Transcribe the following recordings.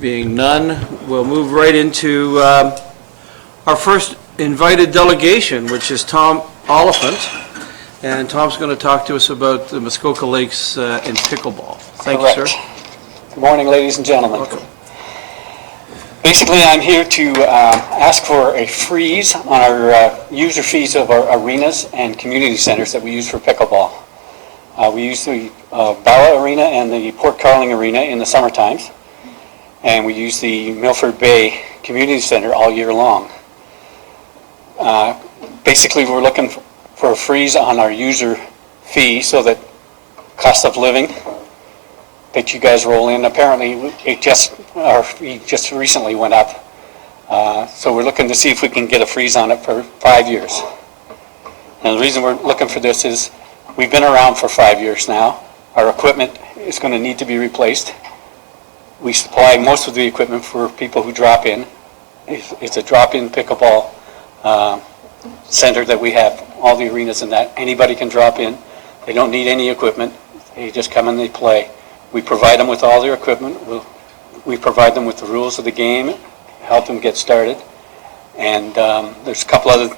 Being none, we'll move right into our first invited delegation, which is Tom Oliphant. And Tom's going to talk to us about the Muskoka Lakes in pickleball. Thank you, sir. Good morning, ladies and gentlemen. Welcome. Basically, I'm here to ask for a freeze on our user fees of our arenas and community centers that we use for pickleball. We use the Bala Arena and the Port Carling Arena in the summer times, and we use the Milford Bay Community Center all year long. Basically, we're looking for a freeze on our user fee so that cost of living that you guys roll in, apparently our fee just recently went up. So we're looking to see if we can get a freeze on it for 5 years. And the reason we're looking for this is we've been around for 5 years now. Our equipment is going to need to be replaced. We supply most of the equipment for people who drop in. It's a drop-in pickleball center that we have, all the arenas and that. Anybody can drop in. They don't need any equipment. They just come and they play. We provide them with all their equipment. We provide them with the rules of the game, help them get started. And there's a couple other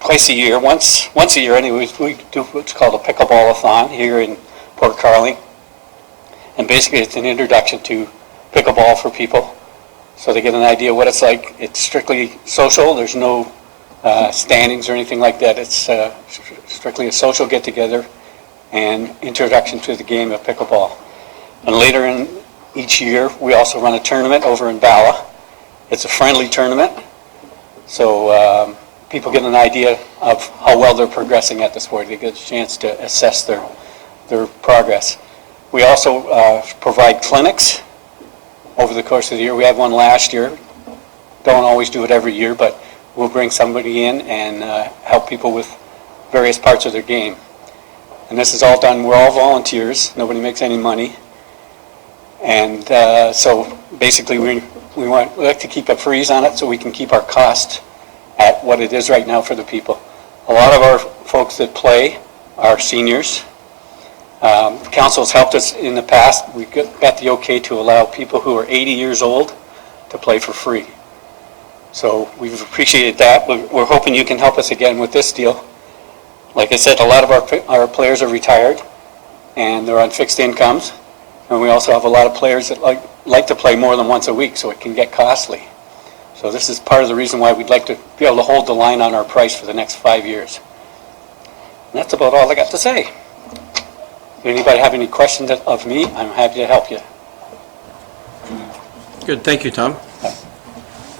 twice a year, once a year anyways, we do what's called a Pickleball-a-thon here in Port Carling. And basically it's an introduction to pickleball for people so they get an idea what it's like. It's strictly social. There's no standings or anything like that. It's strictly a social get-together and introduction to the game of pickleball. And later in each year, we also run a tournament over in Bala. It's a friendly tournament, so people get an idea of how well they're progressing at the sport. They get a chance to assess their progress. We also provide clinics over the course of the year. We had one last year. Don't always do it every year, but we'll bring somebody in and help people with various parts of their game. And this is all done, we're all volunteers, nobody makes any money. And so basically we like to keep a freeze on it so we can keep our cost at what it is right now for the people. A lot of our folks that play are seniors. The council has helped us in the past. We got the okay to allow people who are 80 years old to play for free. So we've appreciated that. We're hoping you can help us again with this deal. Like I said, a lot of our players are retired and they're on fixed incomes. And we also have a lot of players that like to play more than once a week, so it can get costly. So this is part of the reason why we'd like to be able to hold the line on our price for the next 5 years. And that's about all I got to say. If anybody have any questions of me, I'm happy to help you. Good, thank you, Tom.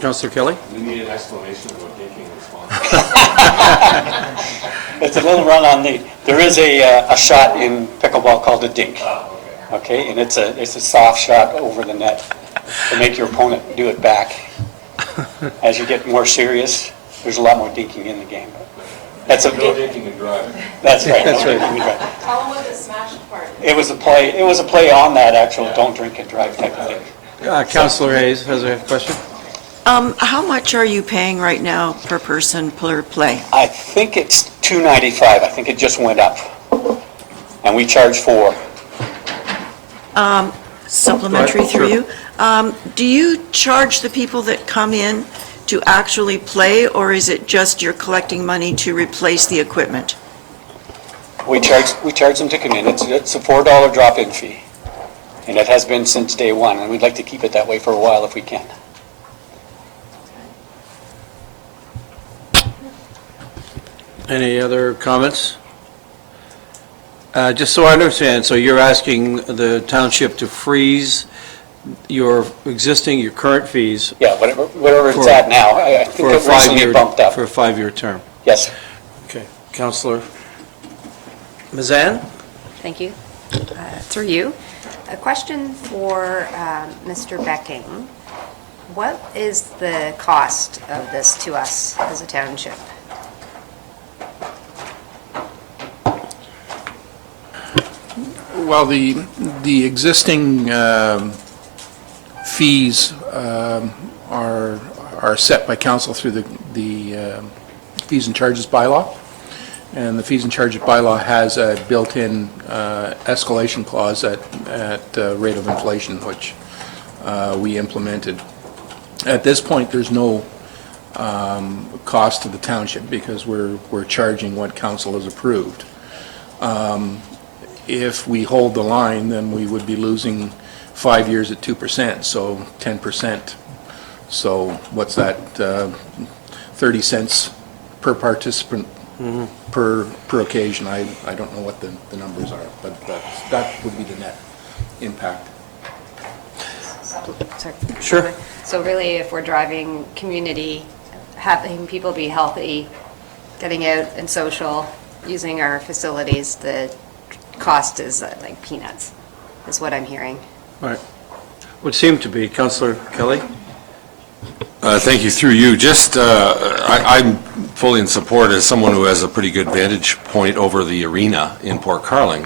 Councillor Kelly? We need an explanation of what taking response. It's a little run on there is a shot in pickleball called a dink. Oh, Okay, and it's a soft shot over the net to make your opponent do it back. As you get more serious, there's a lot more dinking in the game. That's no dinking and driving. That's right. That's right. Tell them what the smash part is. It was a play on that actual don't drink and drive type of thing. Councillor Hayes has a question. How much are you paying right now per person per play? I think it's $2.95. I think it just went up, and we charge $4. Supplementary Sure. through you. Do you charge the people that come in to actually play, or is it just you're collecting money to replace the equipment? We charge them to come in. It's a $4 drop-in fee, and it has been since day one, and we'd like to keep it that way for a while if we can. Any other comments? Just so I understand, so you're asking the township to freeze your current fees Yeah, whatever it's at now. I think for a it recently 5-year, bumped up. for a 5-year term? Yes. Okay. Councillor Mazan? Thank you. Through you. A question for Mr. Becking. What is the cost of this to us as a township? Well, the existing fees are set by council through the fees and charges bylaw. And the fees and charges bylaw has a built-in escalation clause at rate of inflation, which we implemented. At this point, there's no cost to the township because we're charging what council has approved. If we hold the line, then we would be losing 5 years at 2%, so 10%. So what's that, 30 cents per participant per occasion? I don't know what the numbers are, but that would be the net impact. Sorry. Sure. So really, if we're driving community, having people be healthy, getting out and social, using our facilities, the cost is like peanuts, is what I'm hearing. Right. Would seem to be. Councillor Kelly? Thank you. Through you, just, I'm fully in support as someone who has a pretty good vantage point over the arena in Port Carling.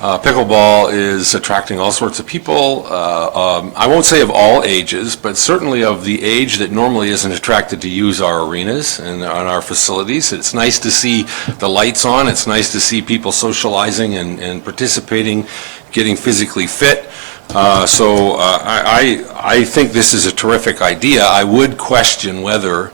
Pickleball is attracting all sorts of people. I won't say of all ages, but certainly of the age that normally isn't attracted to use our arenas and on our facilities. It's nice to see the lights on. It's nice to see people socializing and participating, getting physically fit. So I think this is a terrific idea. I would question whether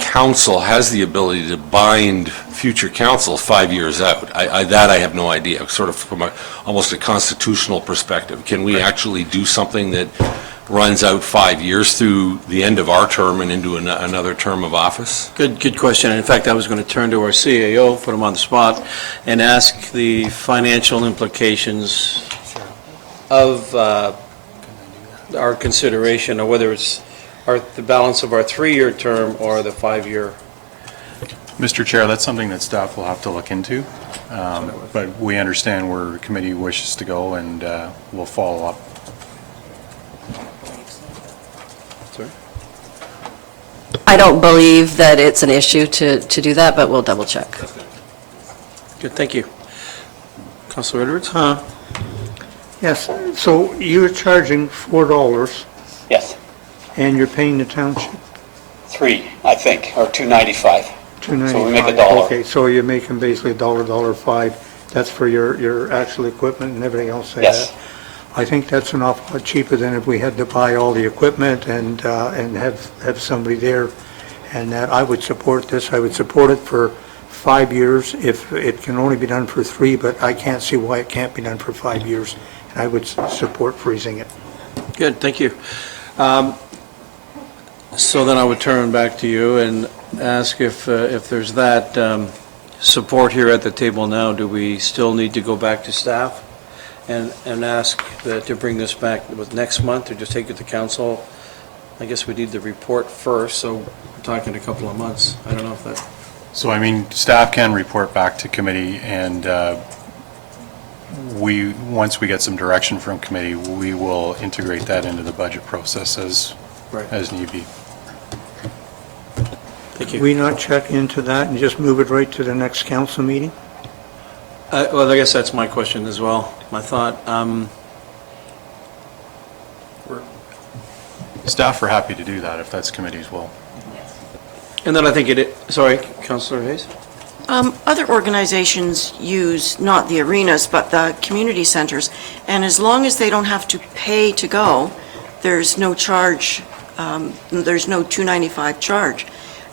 council has the ability to bind future council 5 years out. That I have no idea, sort of from almost a constitutional perspective. Can we actually do something that runs out 5 years through the end of our term and into another term of office? Good question. In fact, I was going to turn to our CAO, put him on the spot, and ask the financial implications of our consideration, or whether it's the balance of our 3-year term or the 5-year. Mr. Chair, that's something that staff will have to look into, but we understand where the committee wishes to go, and we'll follow up. Sorry? I don't believe that it's an issue to do that, but we'll double check. Good, thank you. Councillor Edwards? Yes, so you're charging $4 Yes, and you're paying the township 3, I think, or $2.95. $2.95. So we make $1. Okay, so you're making basically $1.05. That's for your actual equipment and everything else. Say Yes. that. I think that's an awful lot cheaper than if we had to buy all the equipment and have somebody there. And that I would support this. I would support it for 5 years if it can only be done for 3, but I can't see why it can't be done for 5 years. And I would support freezing it. Good, thank you. So then I would turn back to you and ask if there's that support here at the table now, do we still need to go back to staff and ask to bring this back with next month, or just take it to council? I guess we need the report first, so we're talking a couple of months. I don't know if that... So, I mean, staff can report back to committee, and once we get some direction from committee, we will integrate that into the budget process as need be. Thank you. We not check into that and just move it right to the next council meeting? Well, I guess that's my question as well, my thought. Staff are happy to do that if that's committee's will. And then I think sorry, Councillor Hayes? Other organizations use not the arenas, but the community centers, and as long as they don't have to pay to go, there's no charge, there's no $2.95 charge.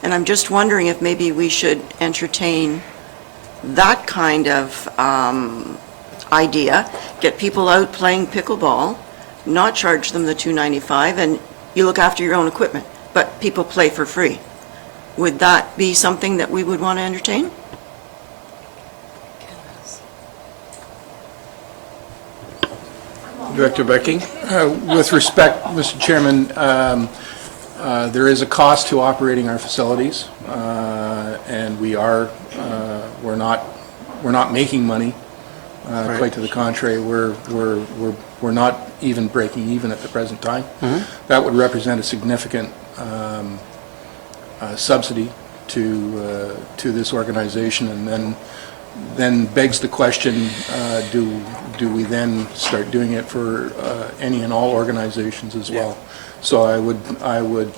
And I'm just wondering if maybe we should entertain that kind of idea, get people out playing pickleball, not charge them the $2.95, and you look after your own equipment, but people play for free. Would that be something that we would want to entertain? Director Becking? With respect, Mr. Chairman, there is a cost to operating our facilities, and we're not making money. Quite to the contrary, we're not even breaking even at the present time. That would represent a significant subsidy to this organization, and then begs the question: do we then start doing it for any and all organizations as well? So I would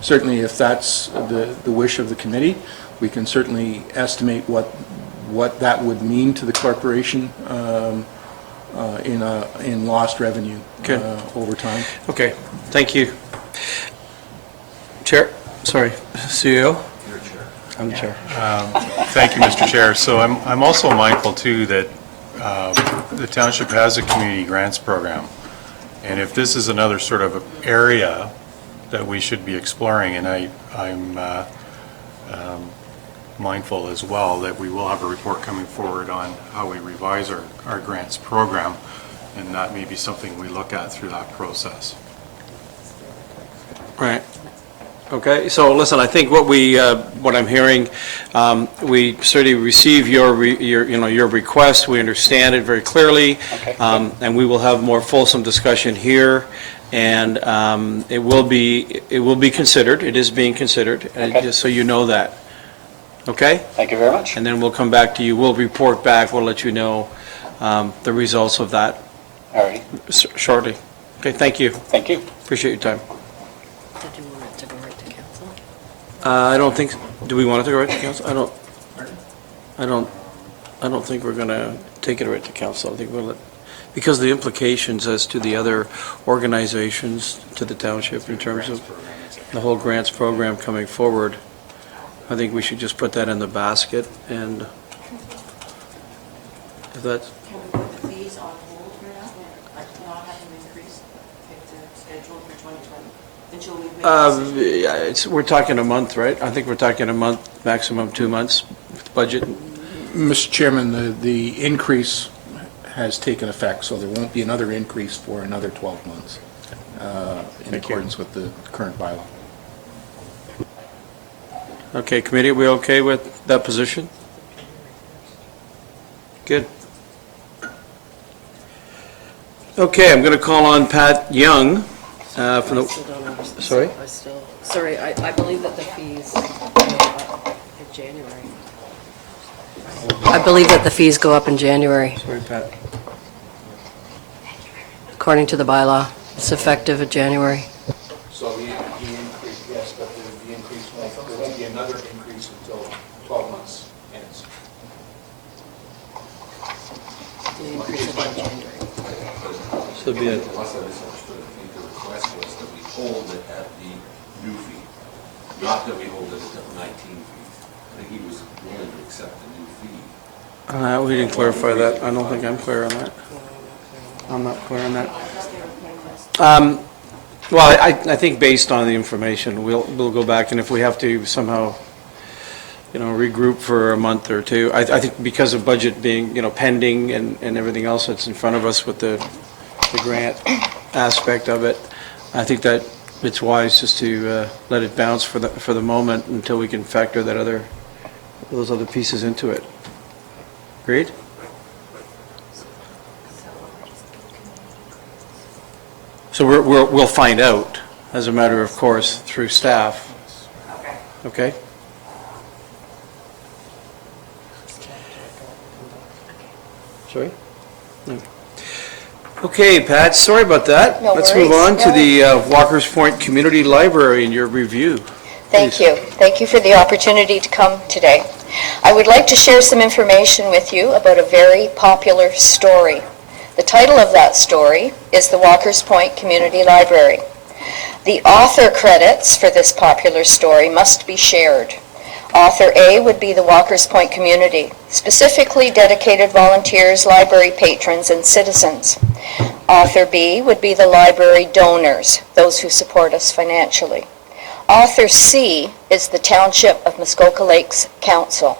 certainly, if that's the wish of the committee, We can certainly estimate what that would mean to the corporation in lost revenue over time. Okay, thank you. Chair, sorry, CEO? Your chair. I'm the chair. Thank you, Mr. Chair. So I'm also mindful, too, that the township has a community grants program. And if this is another sort of area that we should be exploring, and I'm mindful as well that we will have a report coming forward on how we revise our grants program, and that may be something we look at through that process. Right. Okay, so listen, I think what I'm hearing, we certainly receive your request, we understand it very clearly, Okay. And we will have more fulsome discussion here, and it will be considered, it is being considered, Okay. just so you know that. Okay? Thank you very much. And then we'll come back to you, we'll report back, we'll let you know the results of that All right, shortly. Okay, thank you, thank you. appreciate your time. Did you want it to go right to council? I don't think, do we want it to go right to council? I don't think we're going to take it right to council. I think we'll let, because the implications as to the other organizations to the township in terms of the whole grants program coming forward, I think we should just put that in the basket, and if that's, Can we put the fees on hold for now, like not have them increase if they're scheduled for 2020, until we make a decision? we're talking a month, right? I think we're talking a month, maximum 2 months budget. Mr. Chairman, the increase has taken effect, so there won't be another increase for another 12 months in accordance with the current bylaw. Okay, committee, are we okay with that position? Good. Okay, I'm going to call on Pat Young from the, sorry? Sorry, I believe that the fees go up in January. I believe that the fees go up in January, Sorry, Pat. according to the bylaw. It's effective in January. So the increase, yes, but the increase, there won't be another increase until 12 months ends. The increase is in January. So be it. Unless I misunderstood, I think the request was that we hold it at the new fee, not that we hold it at the 19 fee. I think he was willing to accept the new fee. We didn't clarify that. I don't think I'm clear on that. I'm not clear on that. Well, I think based on the information, we'll go back, and if we have to somehow, regroup for a month or two, I think because of budget being, pending and everything else that's in front of us with the grant aspect of it, I think that it's wise just to let it bounce for the moment until we can factor those other pieces into it. Agreed? So we'll find out, as a matter of course, through staff. Okay? Sorry? No. Okay, Pat, sorry about that. No Let's move on worries. to the Walker's Point Community Library and your review. Thank you. Thank you for the opportunity to come today. I would like to share some information with you about a very popular story. The title of that story is The Walker's Point Community Library. The author credits for this popular story must be shared. Author A would be the Walker's Point community, specifically dedicated volunteers, library patrons, and citizens. Author B would be the library donors, those who support us financially. Author C is the Township of Muskoka Lakes Council.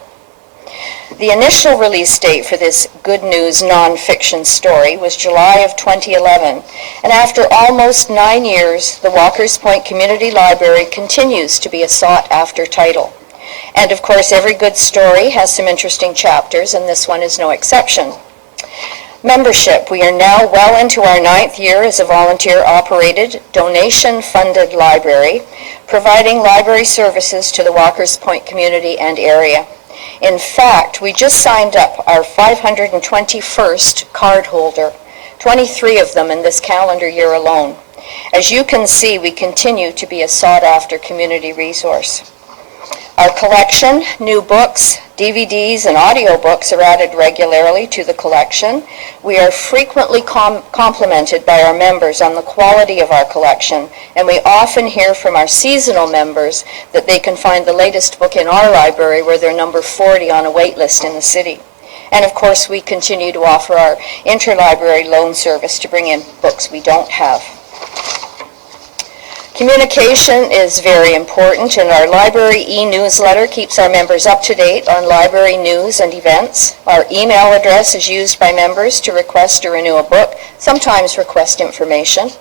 The initial release date for this good news nonfiction story was July of 2011, and after almost 9 years, the Walker's Point Community Library continues to be a sought-after title. And of course, every good story has some interesting chapters, and this one is no exception. Membership. We are now well into our 9th year as a volunteer-operated, donation-funded library, providing library services to the Walker's Point community and area. In fact, we just signed up our 521st card holder, 23 of them in this calendar year alone. As you can see, we continue to be a sought-after community resource. Our collection, new books, DVDs, and audiobooks are added regularly to the collection. We are frequently complimented by our members on the quality of our collection, and we often hear from our seasonal members that they can find the latest book in our library where they're number 40 on a wait list in the city. And of course, we continue to offer our interlibrary loan service to bring in books we don't have. Communication is very important, and our library e-newsletter keeps our members up to date on library news and events. Our email address is used by members to request or renew a book, sometimes request information.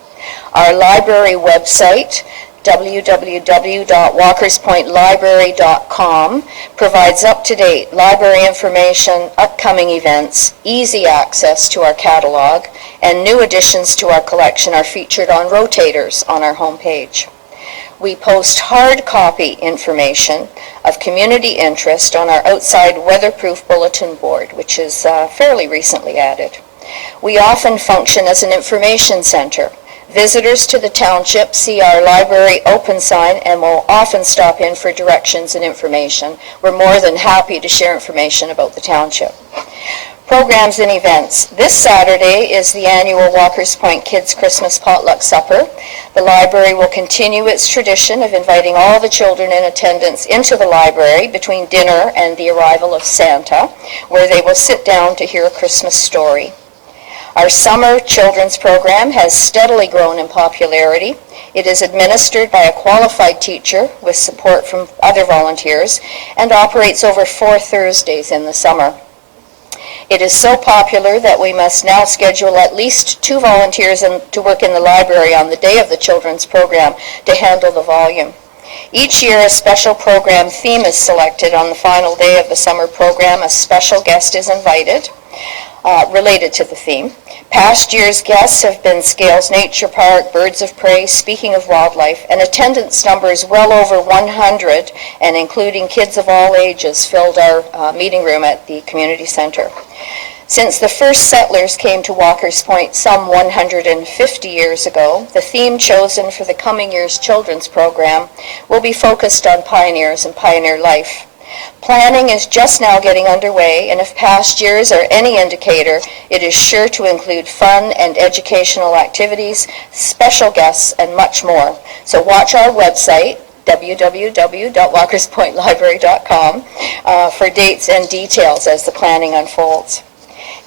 Our library website, www.walkerspointlibrary.com, provides up-to-date library information, upcoming events, easy access to our catalog, and new additions to our collection are featured on rotators on our homepage. We post hard copy information of community interest on our outside weatherproof bulletin board, which is fairly recently added. We often function as an information center. Visitors to the township see our library open sign and will often stop in for directions and information. We're more than happy to share information about the township. Programs and events. This Saturday is the annual Walkers Point Kids Christmas Potluck Supper. The library will continue its tradition of inviting all the children in attendance into the library between dinner and the arrival of Santa, where they will sit down to hear a Christmas story. Our summer children's program has steadily grown in popularity. It is administered by a qualified teacher with support from other volunteers and operates over 4 Thursdays in the summer. It is so popular that we must now schedule at least 2 volunteers to work in the library on the day of the children's program to handle the volume. Each year, a special program theme is selected. On the final day of the summer program, a special guest is invited related to the theme. Past year's guests have been Scales Nature Park, Birds of Prey, Speaking of Wildlife, and attendance numbers well over 100, and including kids of all ages, filled our meeting room at the community center. Since the first settlers came to Walkers Point some 150 years ago, the theme chosen for the coming year's children's program will be focused on pioneers and pioneer life. Planning is just now getting underway, and if past years are any indicator, it is sure to include fun and educational activities, special guests, and much more. So watch our website, www.walkerspointlibrary.com, for dates and details as the planning unfolds.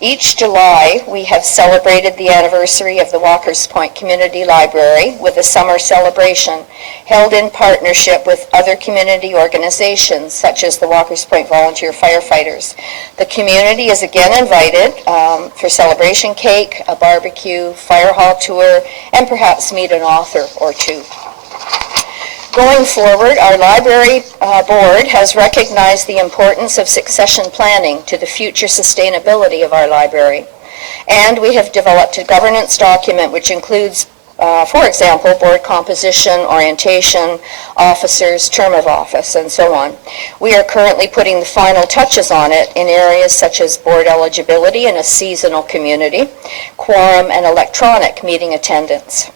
Each July, we have celebrated the anniversary of the Walkers Point Community Library with a summer celebration held in partnership with other community organizations such as the Walkers Point Volunteer Firefighters. The community is again invited for celebration cake, a barbecue, fire hall tour, and perhaps meet an author or two. Going forward, our library board has recognized the importance of succession planning to the future sustainability of our library. And we have developed a governance document which includes, for example, board composition, orientation, officers, term of office, and so on. We are currently putting the final touches on it in areas such as board eligibility in a seasonal community, quorum, and electronic meeting attendance.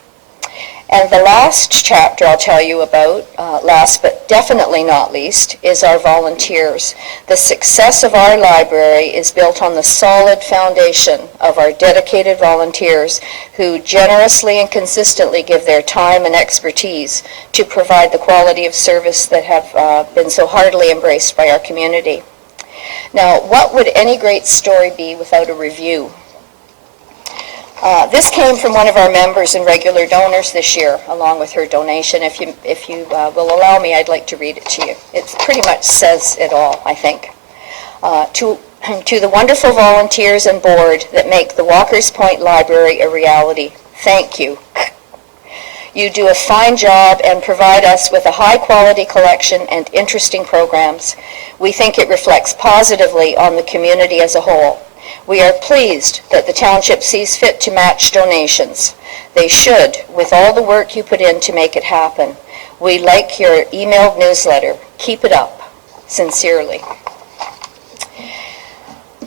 And the last chapter I'll tell you about, last but definitely not least, is our volunteers. The success of our library is built on the solid foundation of our dedicated volunteers who generously and consistently give their time and expertise to provide the quality of service that have been so heartily embraced by our community. Now, what would any great story be without a review? This came from one of our members and regular donors this year, along with her donation. If you will allow me, I'd like to read it to you. It pretty much says it all, I think. To the wonderful volunteers and board that make the Walkers Point Library a reality, thank you. You do a fine job and provide us with a high-quality collection and interesting programs. We think it reflects positively on the community as a whole. We are pleased that the township sees fit to match donations. They should, with all the work you put in to make it happen. We like your emailed newsletter. Keep it up. Sincerely.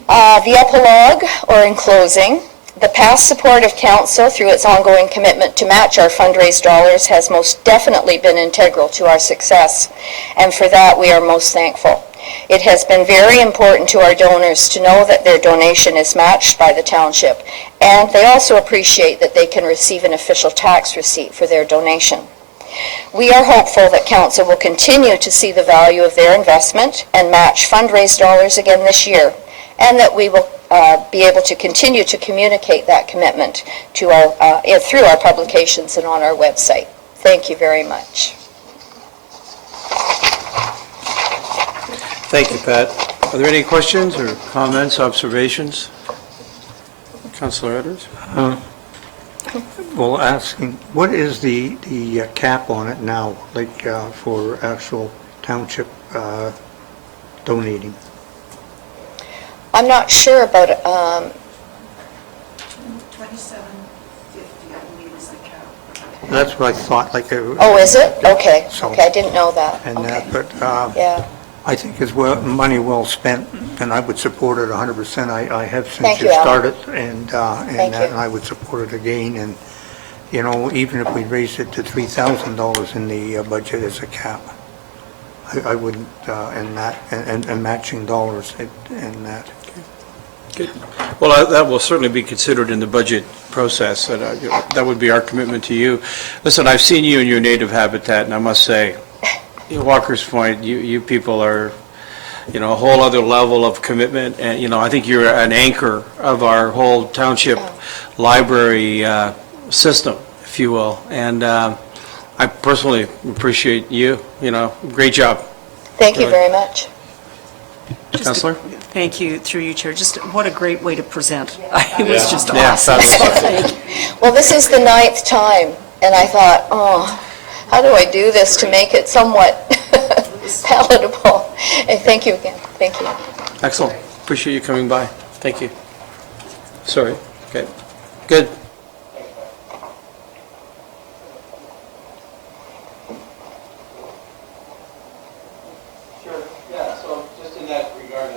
The epilogue, or in closing, The past support of council through its ongoing commitment to match our fundraised dollars has most definitely been integral to our success, and for that we are most thankful. It has been very important to our donors to know that their donation is matched by the township, and they also appreciate that they can receive an official tax receipt for their donation. We are hopeful that council will continue to see the value of their investment and match fundraised dollars again this year, and that we will be able to continue to communicate that commitment to our, through our publications and on our website. Thank you very much. Thank you, Pat. Are there any questions or comments, observations? Councillor Edwards? Well, asking, what is the cap on it now, like for actual township donating? I'm not sure about it. $27.50, I believe, is the cap. That's what I thought, like. Oh, is it? Okay, So- okay, I didn't know that. And Okay. that, but Yeah, I think it's money well spent, and I would support it 100%. I have since Thank you you, Al. started, and Thank that, you. and I would support it again. And, you know, even if we raised it to $3,000 in the budget as a cap, I wouldn't, and that, and matching dollars and that. Good. Well, that will certainly be considered in the budget process, and that would be our commitment to you. Listen, I've seen you in your native habitat, and I must say, Walker's Point, you people are, you know, a whole other level of commitment, and, you know, I think you're an anchor of our whole township library system, if you will, and I personally appreciate you, you know, great job. thank you very much. Councillor? Thank you, through you, Chair. Just what a great way to present. It was just Yeah, awesome. fabulous. Well, this is the 9th time, and I thought, oh, how do I do this to make it somewhat palatable? And thank you again. Thank you. Excellent. Appreciate you coming by. Thank you. Sorry. Okay. Good. Sure. Yeah. So just in that regard,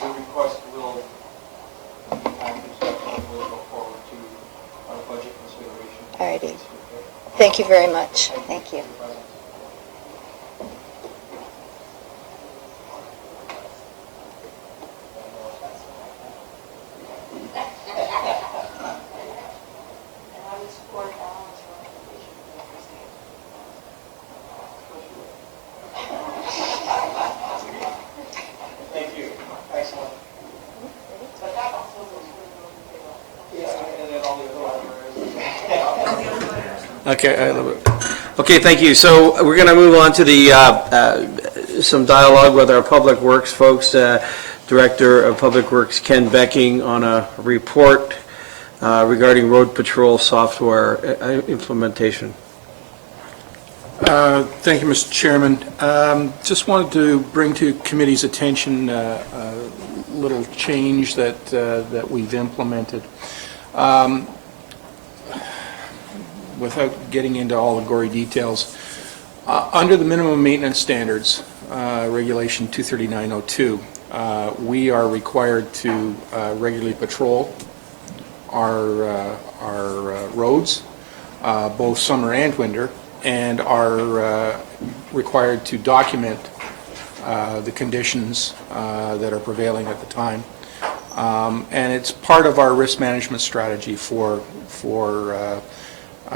your request will go forward to our budget consideration. All righty. Thank you very much. Thank you. Thank you. Excellent. Okay, I love it. Okay, thank you. So we're going to move on to the, some dialogue with our Public Works folks. Director of Public Works, Ken Becking, on a report regarding road patrol software implementation. Thank you, Mr. Chairman. Just wanted to bring to committee's attention a little change that we've implemented. Without getting into all the gory details, under the minimum maintenance standards, Regulation 23902, we are required to regularly patrol our roads, both summer and winter, and are required to document the conditions that are prevailing at the time. And it's part of our risk management strategy for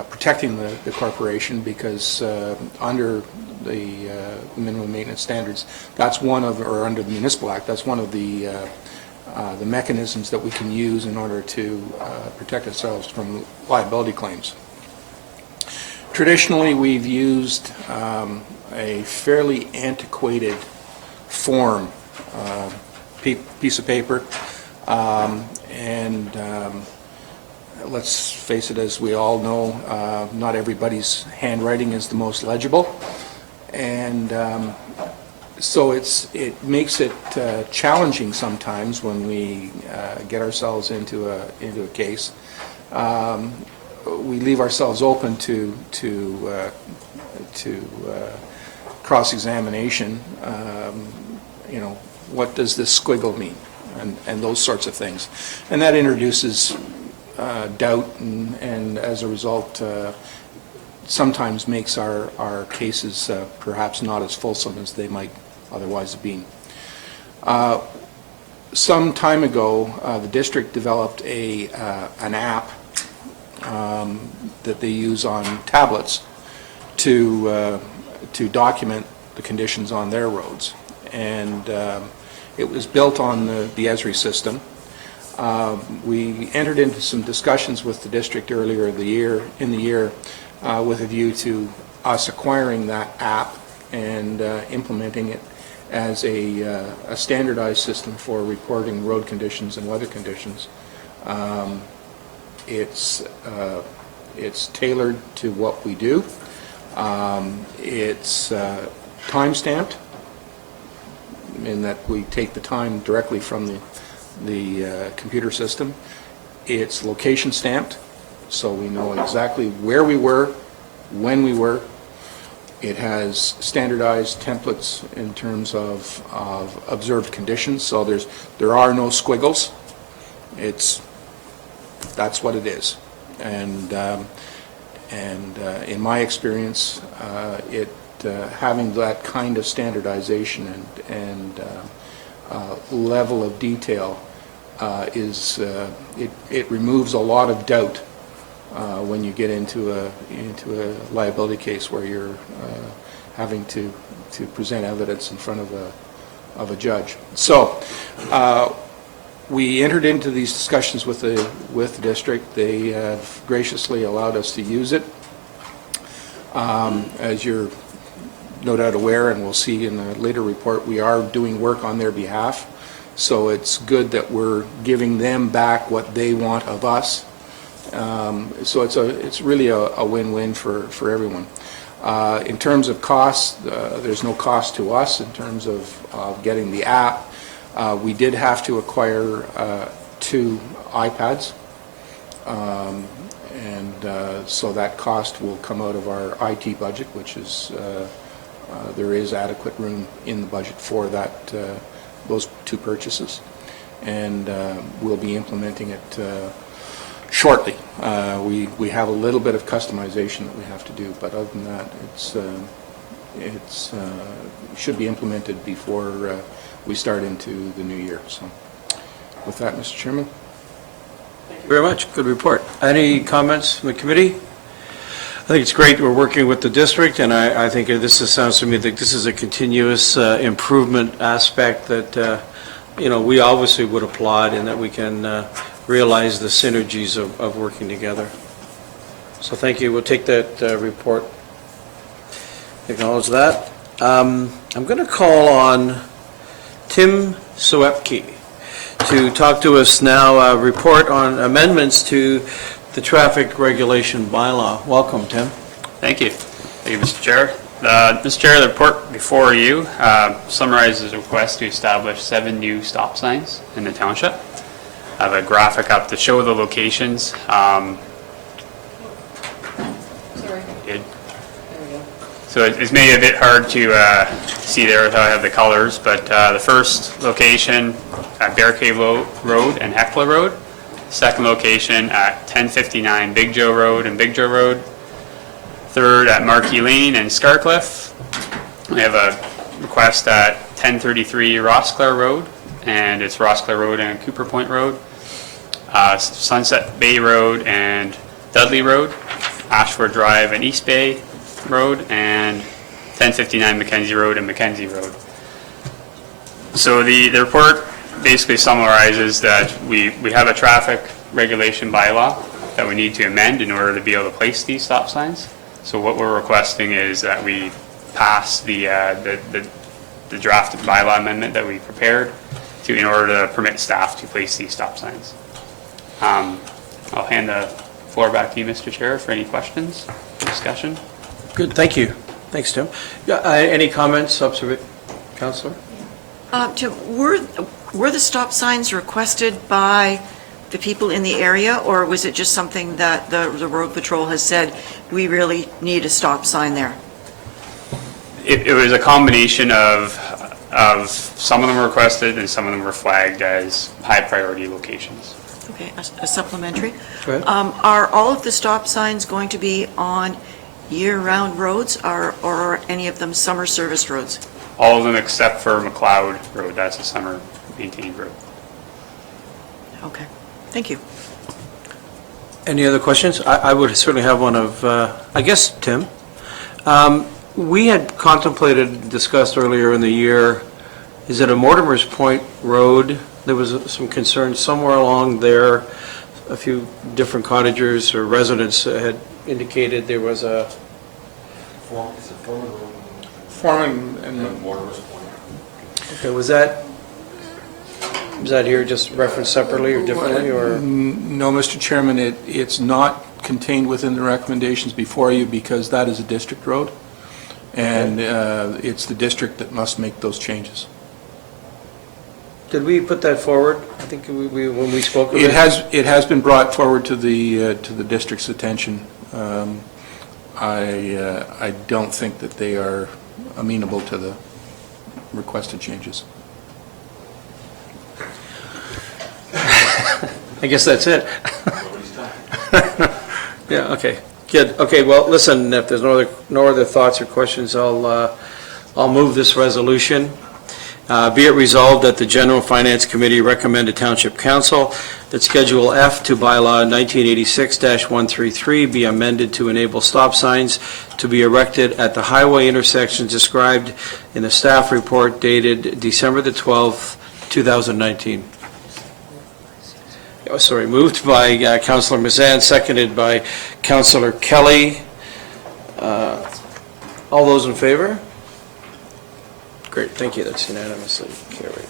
protecting the corporation, because under the minimum maintenance standards, that's one of, or under the Municipal Act, that's one of the mechanisms that we can use in order to protect ourselves from liability claims. Traditionally, we've used a fairly antiquated form, piece of paper, and let's face it, as we all know, not everybody's handwriting is the most legible, and so it makes it challenging sometimes when we get ourselves into a case. We leave ourselves open to cross-examination. You know, what does this squiggle mean? and those sorts of things. And that introduces doubt, and as a result, sometimes makes our cases perhaps not as fulsome as they might otherwise have been. Some time ago, the district developed an app that they use on tablets to document the conditions on their roads. And it was built on the Esri system. We entered into some discussions with the district earlier in the year with a view to us acquiring that app and implementing it as a standardized system for reporting road conditions and weather conditions. It's tailored to what we do. It's time-stamped in that we take the time directly from the computer system. It's location stamped, so we know exactly where we were, when we were. It has standardized templates in terms of observed conditions, so there are no squiggles. That's what it is. And in my experience, having that kind of standardization and level of detail it removes a lot of doubt when you get into a liability case where you're having to present evidence in front of a judge. So we entered into these discussions with the district. They have graciously allowed us to use it. As you're no doubt aware, and we'll see in a later report, we are doing work on their behalf. So it's good that we're giving them back what they want of us. So it's really a win-win for everyone. In terms of costs, there's no cost to us in terms of getting the app. We did have to acquire 2 iPads, and so that cost will come out of our IT budget, which is there is adequate room in the budget for that those 2 purchases, and we'll be implementing it shortly. We have a little bit of customization that we have to do, but other than that, it's should be implemented before we start into the new year. So, with that, Mr. Chairman. Thank you very much. Good report. Any comments from the committee? I think it's great we're working with the district, and I think sounds to me that this is a continuous improvement aspect that we obviously would applaud, and that we can realize the synergies of working together. So thank you. We'll take that report. Acknowledge that. I'm going to call on Tim Soepke to talk to us now, report on amendments to the traffic regulation bylaw. Welcome, Tim. Thank you. Thank you, Mr. Chair. Mr. Chair, the report before you summarizes a request to establish 7 new stop signs in the township. I have a graphic up to show the locations. Sorry. Good. There we go. So it's maybe a bit hard to see there without I have the colors, but the first location at Bear Cave Road and Hecla Road. Second location at 1059 Big Joe Road and Big Joe Road. Third at Marquee Lane and Scarcliffe. We have a request at 1033 Rossclare Road, and it's Rossclare Road and Cooper Point Road. Sunset Bay Road and Dudley Road. Ashford Drive and East Bay Road, and 1059 Mackenzie Road and Mackenzie Road. So the report basically summarizes that we have a traffic regulation bylaw that we need to amend in order to be able to place these stop signs. So what we're requesting is that we pass the draft bylaw amendment that we prepared in order to permit staff to place these stop signs. I'll hand the floor back to you, Mr. Chair, for any questions, discussion. Good, thank you. Thanks, Tim. Any comments, Councillor? Tim, were the stop signs requested by the people in the area, or was it just something that the road patrol has said, we really need a stop sign there? It was a combination of some of them were requested and some of them were flagged as high priority locations. Okay, a supplementary. Go ahead. Are all of the stop signs going to be on year-round roads, or are any of them summer service roads? All of them except for McLeod Road, that's a summer maintained road. Okay, thank you. Any other questions? I would certainly have one of, I guess, Tim. We had contemplated, discussed earlier in the year, is it a Mortimer's Point Road? There was some concern somewhere along there. A few different cottagers or residents had indicated there was a... Foreman and Okay, was that here just referenced separately or differently, or? No, Mr. Chairman, it's not contained within the recommendations before you because that is a district road, and it's the district that must make those changes. Did we put that forward? I think when we spoke of it? It has been brought forward to the district's attention. I don't think that they are amenable to the requested changes. I guess that's it. Yeah, okay, good. Okay, well, listen, if there's no other thoughts or questions, I'll move this resolution. Be it resolved that the General Finance Committee recommend to Township Council that Schedule F to Bylaw 1986-133 be amended to enable stop signs to be erected at the highway intersections described in the staff report dated December the 12th, 2019. Oh, sorry, moved by Councillor Mazan, seconded by Councillor Kelly. All those in favor? Great, thank you, that's unanimously carried.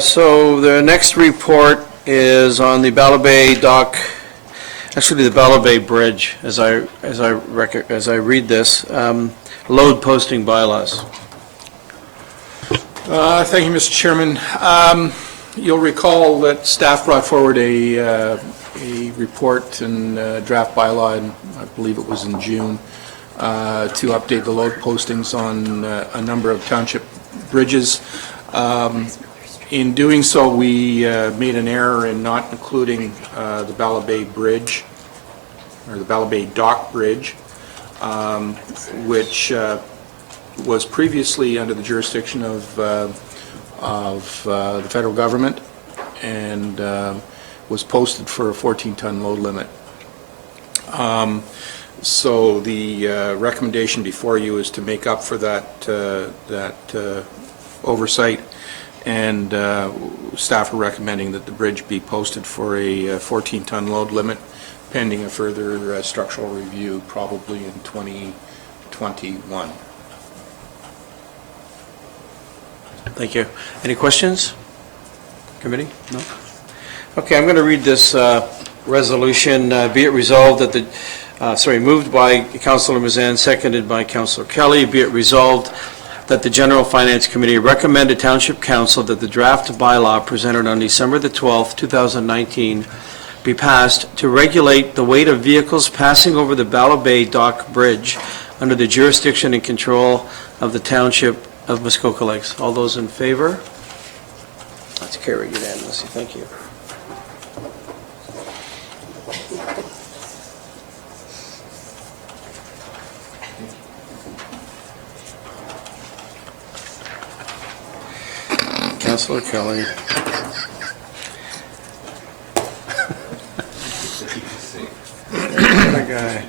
So the next report is on the Bala Bay dock, actually the Bala Bay Bridge, as I read this, load posting bylaws. Thank you, Mr. Chairman. You'll recall that staff brought forward a report and draft bylaw, and I believe it was in June, to update the load postings on a number of township bridges. In doing so, we made an error in not including the Bala Bay Bridge, or the Bala Bay Dock Bridge, which was previously under the jurisdiction of the federal government and was posted for a 14-ton load limit. So the recommendation before you is to make up for that oversight, and staff are recommending that the bridge be posted for a 14-ton load limit pending a further structural review, probably in 2021. Thank you. Any questions? Committee? No? Okay, I'm going to read this resolution. Be it resolved that moved by Councillor Mazan, seconded by Councillor Kelly. Be it resolved that the General Finance Committee recommend to Township Council that the draft bylaw presented on December the 12th, 2019 be passed to regulate the weight of vehicles passing over the Bala Bay Dock Bridge under the jurisdiction and control of the Township of Muskoka Lakes. All those in favor? That's carried unanimously. Thank you. Councillor Kelly. What a guy.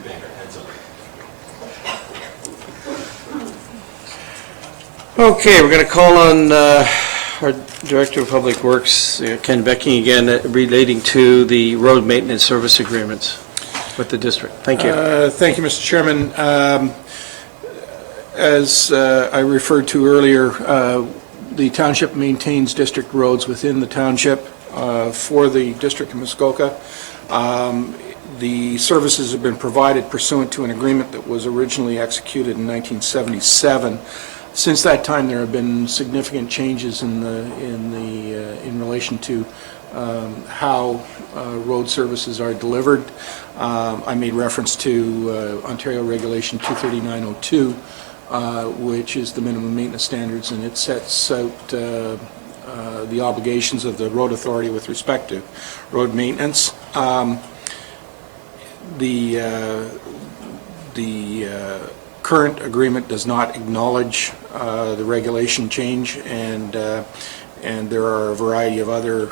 Okay, we're going to call on our Director of Public Works, Ken Becking, again, relating to the road maintenance service agreements with the district. Thank you. Thank you, Mr. Chairman. As I referred to earlier, The township maintains district roads within the township for the District of Muskoka. The services have been provided pursuant to an agreement that was originally executed in 1977. Since that time, there have been significant changes in relation to how road services are delivered. I made reference to Ontario Regulation 23902, which is the minimum maintenance standards, and it sets out the obligations of the road authority with respect to road maintenance. The current agreement does not acknowledge the regulation change, and there are a variety of other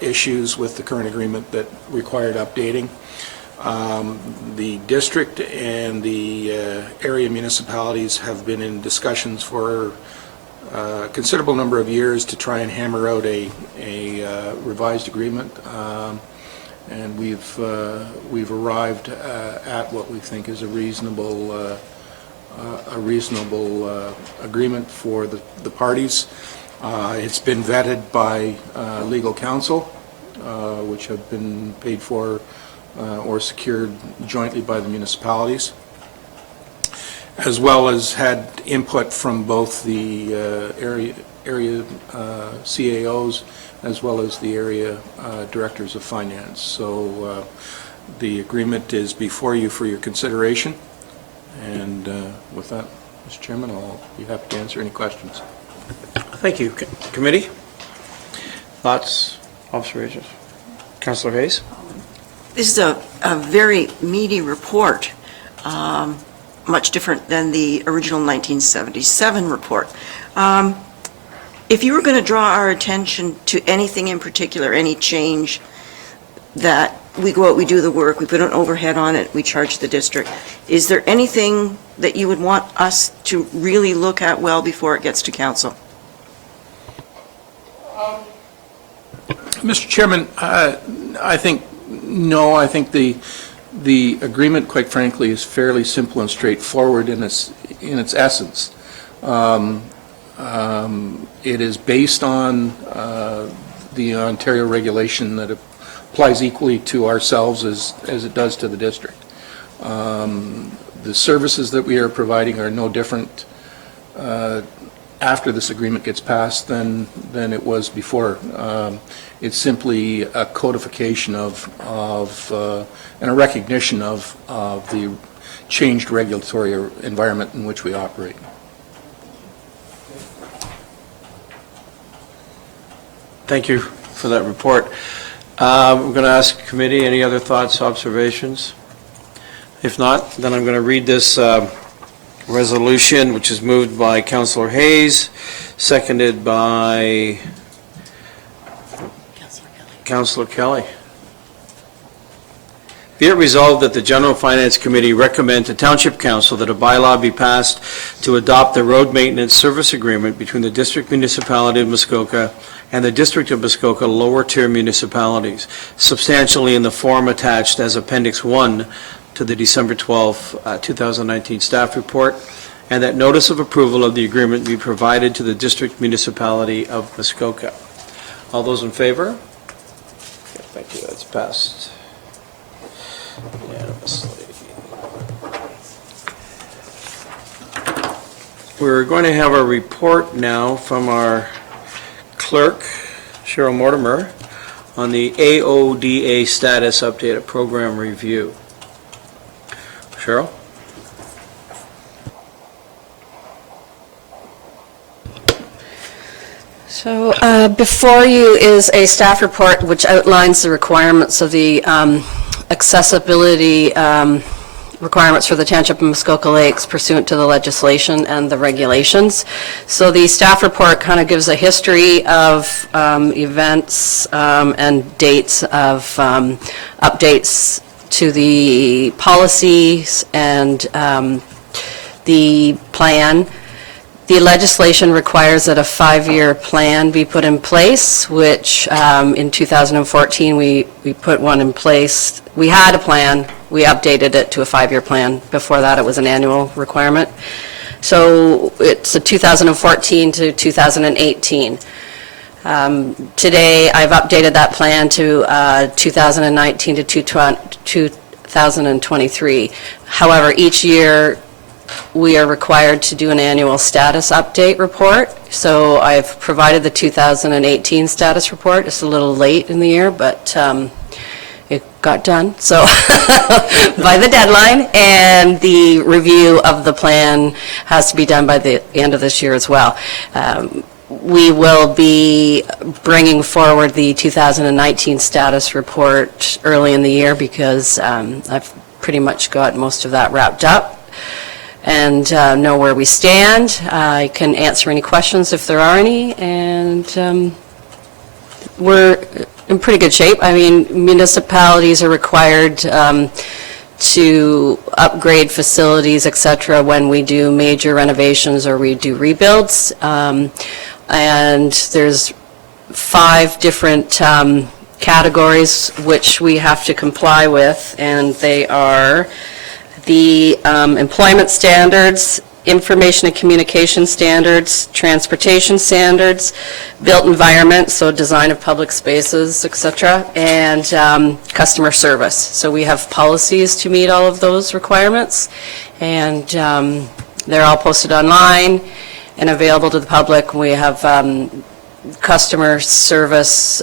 issues with the current agreement that required updating. The district and the area municipalities have been in discussions for a considerable number of years to try and hammer out a revised agreement, and we've arrived at what we think is a reasonable agreement for the parties. It's been vetted by legal counsel, which have been paid for or secured jointly by the municipalities, as well as had input from both the area CAOs as well as the area directors of finance. So the agreement is before you for your consideration, and with that, Mr. Chairman, I'll be happy to answer any questions. Thank you. Committee? Thoughts, observations? Councillor Hayes? This is a very meaty report, much different than the original 1977 report. If you were going to draw our attention to anything in particular, any change that we go out, we do the work, we put an overhead on it, we charge the district, is there anything that you would want us to really look at well before it gets to council? Mr. Chairman, I think no. I think the agreement, quite frankly, is fairly simple and straightforward in its essence. It is based on the Ontario regulation that applies equally to ourselves as it does to the district. The services that we are providing are no different after this agreement gets passed than it was before. It's simply a codification of and a recognition of the changed regulatory environment in which we operate. Thank you for that report. We're going to ask committee, any other thoughts, observations? If not, then I'm going to read this resolution, which is moved by Councillor Hayes, seconded by Councillor Kelly. Be it resolved that the General Finance Committee recommend to Township Council that a bylaw be passed to adopt the road maintenance service agreement between the District Municipality of Muskoka and the District of Muskoka lower tier municipalities, substantially in the form attached as Appendix 1 to the December 12, 2019 staff report, and that notice of approval of the agreement be provided to the District Municipality of Muskoka. All those in favor? Okay, thank you. That's passed unanimously. We're going to have a report now from our clerk, Cheryl Mortimer, on the AODA status update at program review. Cheryl? So before you is a staff report which outlines the requirements of the accessibility requirements for the Township of Muskoka Lakes pursuant to the legislation and the regulations. So the staff report kind of gives a history of events and dates of updates to the policies and the plan. The legislation requires that a 5-year plan be put in place, which in 2014 we put one in place. We had a plan, we updated it to a 5-year plan. Before that it was an annual requirement. So it's a 2014 to 2018. Today, I've updated that plan to 2019 to 2023. However, each year, we are required to do an annual status update report. So I've provided the 2018 status report. It's a little late in the year, but it got done, so by the deadline, and the review of the plan has to be done by the end of this year as well. We will be bringing forward the 2019 status report early in the year because I've pretty much got most of that wrapped up and know where we stand. I can answer any questions if there are any, and we're in pretty good shape. I mean, municipalities are required to upgrade facilities, et cetera, when we do major renovations or we do rebuilds. And there's 5 different categories which we have to comply with, and they are the employment standards, information and communication standards, transportation standards, built environment, so design of public spaces, et cetera, and customer service. So we have policies to meet all of those requirements, and they're all posted online and available to the public. We have customer service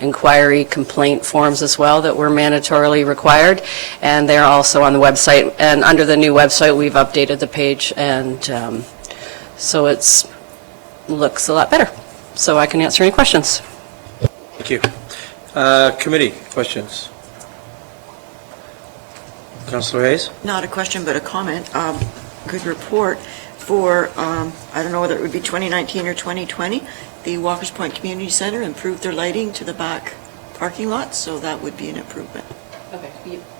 inquiry complaint forms as well that were mandatorily required, and they're also on the website. And under the new website, we've updated the page, and so it's looks a lot better. So I can answer any questions. Thank you. Committee, questions? Councillor Hayes? Not a question, but a comment. Good report for, I don't know whether it would be 2019 or 2020, the Walker's Point Community Center improved their lighting to the back parking lot, so that would be an improvement. Okay,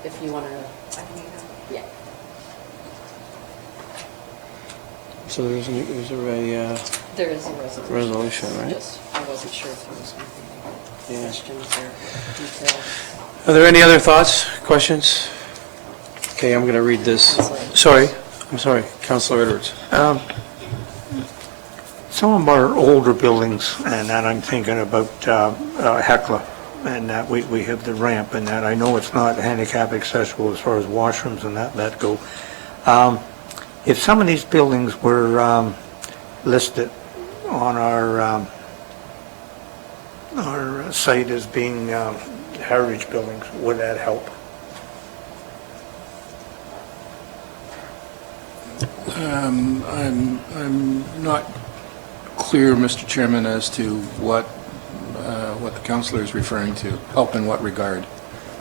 if you want to, yeah. So is there There is a resolution, right? Just, I wasn't sure if there was going to be any questions or details. Are there any other thoughts, questions? Okay, I'm going to read this. Sorry, I'm sorry, Councillor Edwards. Some of our older buildings, and that I'm thinking about Hecla, and that we have the ramp, and that I know it's not handicap accessible as far as washrooms and that go. If some of these buildings were listed on our site as being heritage buildings, would that help? I'm not clear, Mr. Chairman, as to what the councillor is referring to. Help in what regard?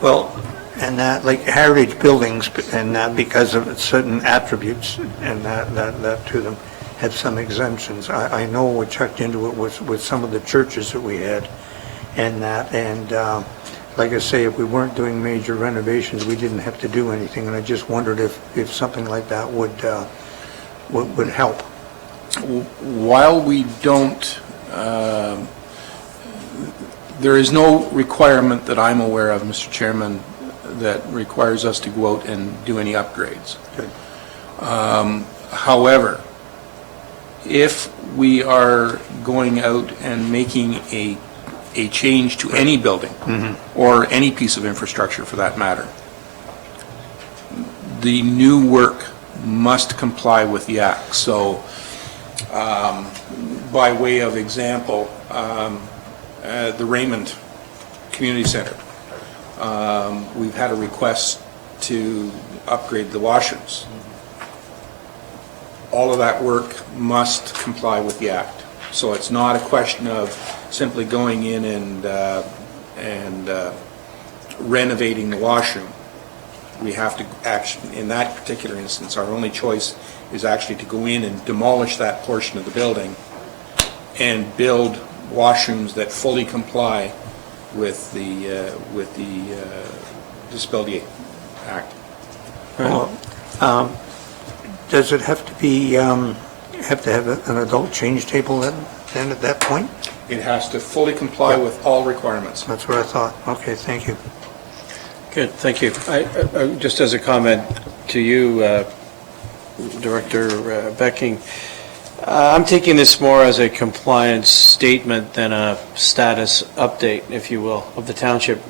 Well, and that, like heritage buildings, and that because of certain attributes, and that to them, have some exemptions. I know we checked into it with some of the churches that we had, and like I say, if we weren't doing major renovations, we didn't have to do anything, and I just wondered if something like that would help. While we don't, there is no requirement that I'm aware of, Mr. Chairman, that requires us to go out and do any upgrades. Okay. However, if we are going out and making a change to any building, or any piece of infrastructure for that matter, the new work must comply with the Act. So, by way of example, the Raymond Community Center, we've had a request to upgrade the washrooms. All of that work must comply with the Act. So it's not a question of simply going in and renovating the washroom. We have to actually, in that particular instance, our only choice is actually to go in and demolish that portion of the building and build washrooms that fully comply with the Disability Act. Well, does it have to be have to have an adult change table then at that point? It has to fully comply with all requirements. That's what I thought. Okay, thank you. Good, thank you. Just as a comment to you, Director Becking. I'm taking this more as a compliance statement than a status update, if you will, of the township.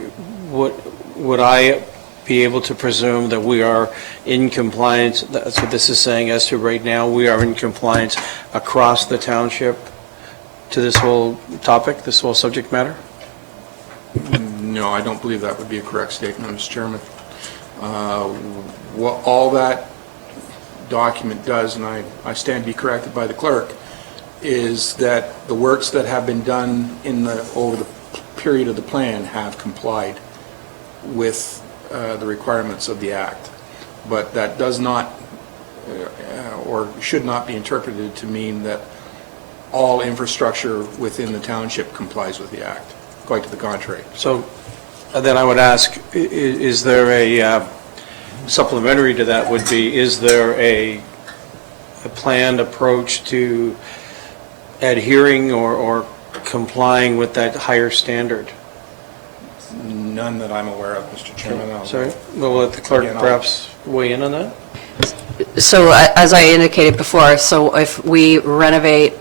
Would I be able to presume that we are in compliance? That's what this is saying as to right now. We are in compliance across the township to this whole topic, this whole subject matter? No, I don't believe that would be a correct statement, Mr. Chairman. What all that document does, and I stand to be corrected by the clerk, is that the works that have been done over the period of the plan have complied with the requirements of the Act. But that does not, or should not be interpreted to mean that all infrastructure within the township complies with the Act. Quite to the contrary. So then I would ask, is there a supplementary to that would be, is there a planned approach to adhering or complying with that higher standard? None that I'm aware of, Mr. Chairman. Sorry, we'll let the clerk Again, perhaps weigh in on that. So as I indicated before, so if we renovate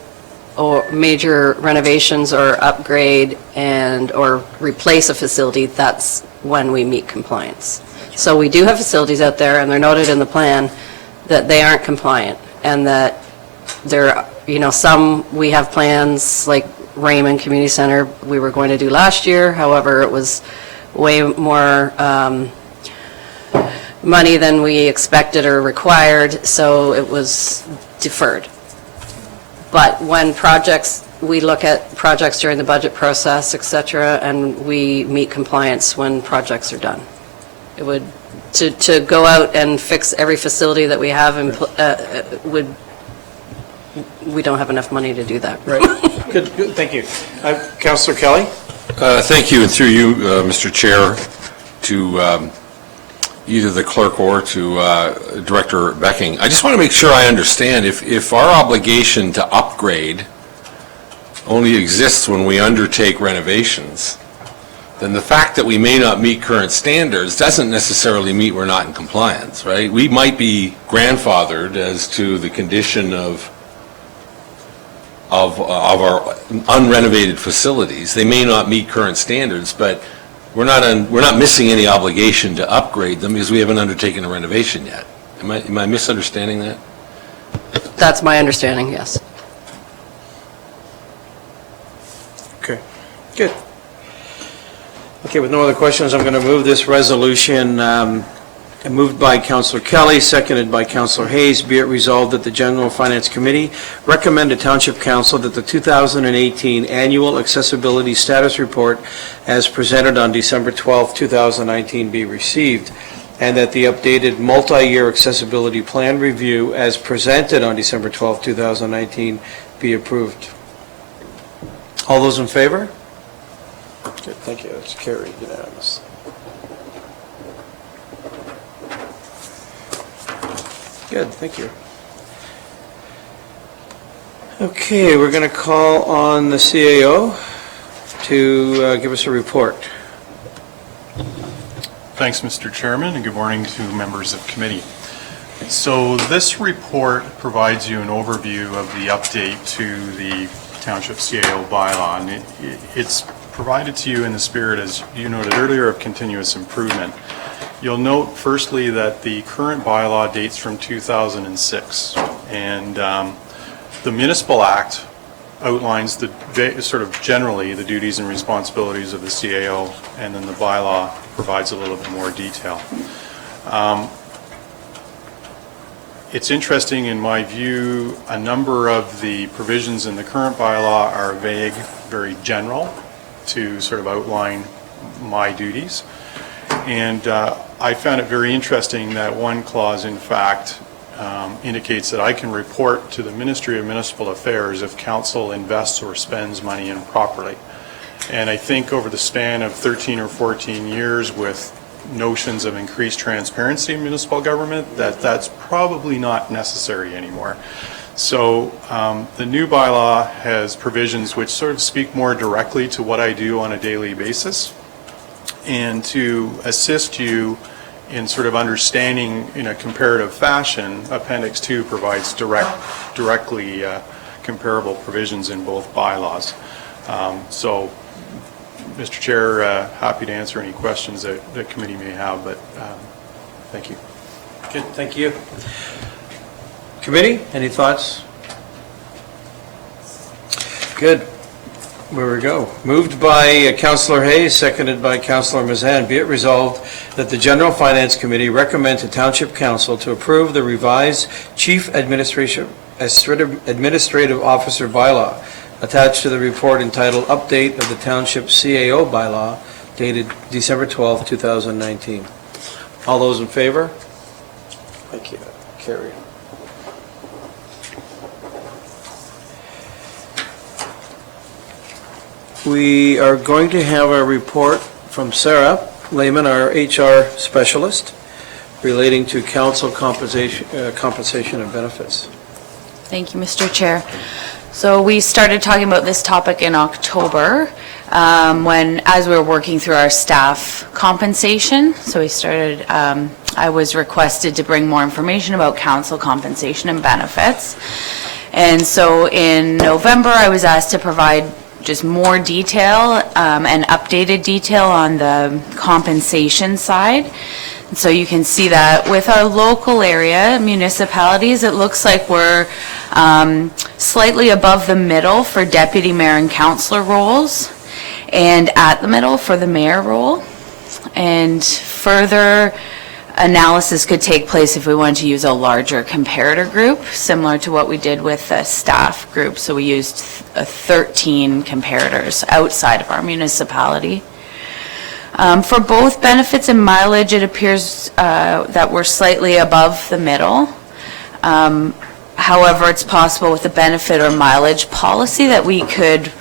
or major renovations or upgrade or replace a facility, that's when we meet compliance. So we do have facilities out there, and they're noted in the plan, that they aren't compliant, and that there, some, we have plans, like Raymond Community Center, we were going to do last year, however, it was way more money than we expected or required, so it was deferred. But when we look at projects during the budget process, et cetera, and we meet compliance when projects are done. It would, to go out and fix every facility that we have, we don't have enough money to do that. Right. Good, thank you. Councillor Kelly? Thank you, and through you, Mr. Chair, to either the clerk or to Director Becking. I just want to make sure I understand, if our obligation to upgrade only exists when we undertake renovations, then the fact that we may not meet current standards doesn't necessarily mean we're not in compliance, right? We might be grandfathered as to the condition of our unrenovated facilities. They may not meet current standards, but we're not missing any obligation to upgrade them because we haven't undertaken a renovation yet. Am I misunderstanding that? That's my understanding, yes. Okay, good. Okay, with no other questions, I'm going to move this resolution, moved by Councillor Kelly, seconded by Councillor Hayes. Be it resolved that the General Finance Committee recommend to Township Council that the 2018 Annual Accessibility Status Report as presented on December 12, 2019 be received, and that the updated multi-year accessibility plan review as presented on December 12, 2019 be approved. All those in favor? Good, thank you. That's carried unanimous. Good, thank you. Okay, we're going to call on the CAO to give us a report. Thanks, Mr. Chairman, and good morning to members of committee. So this report provides you an overview of the update to the Township CAO bylaw, and it's provided to you in the spirit, as you noted earlier, of continuous improvement. You'll note, firstly, that the current bylaw dates from 2006, and the Municipal Act outlines sort of generally the duties and responsibilities of the CAO, and then the bylaw provides a little bit more detail. It's interesting, in my view, a number of the provisions in the current bylaw are vague, very general, to sort of outline my duties. And I found it very interesting that one clause, in fact, indicates that I can report to the Ministry of Municipal Affairs if council invests or spends money improperly. And I think over the span of 13 or 14 years with notions of increased transparency in municipal government, that's probably not necessary anymore. So the new bylaw has provisions which sort of speak more directly to what I do on a daily basis, and to assist you in sort of understanding in a comparative fashion, Appendix 2 provides directly comparable provisions in both bylaws. So, Mr. Chair, happy to answer any questions that the committee may have, but thank you. Good, thank you. Committee, any thoughts? Good. Where we go. Moved by Councillor Hayes, seconded by Councillor Mazan. Be it resolved that the General Finance Committee recommend to Township Council to approve the revised Chief Administrative Officer bylaw attached to the report entitled Update of the Township CAO bylaw dated December 12, 2019. All those in favor? Thank you. Carried. We are going to have a report from Sarah Lehman, our HR specialist, relating to council compensation and benefits. Thank you, Mr. Chair. So we started talking about this topic in October as we were working through our staff compensation. So we started, I was requested to bring more information about council compensation and benefits. And so in November, I was asked to provide just more detail and updated detail on the compensation side. And so you can see that with our local area municipalities, it looks like we're slightly above the middle for deputy mayor and councillor roles, and at the middle for the mayor role. And further analysis could take place if we wanted to use a larger comparator group, similar to what we did with the staff group. So we used 13 comparators outside of our municipality. For both benefits and mileage, it appears that we're slightly above the middle. However, it's possible with the benefit or mileage policy that we could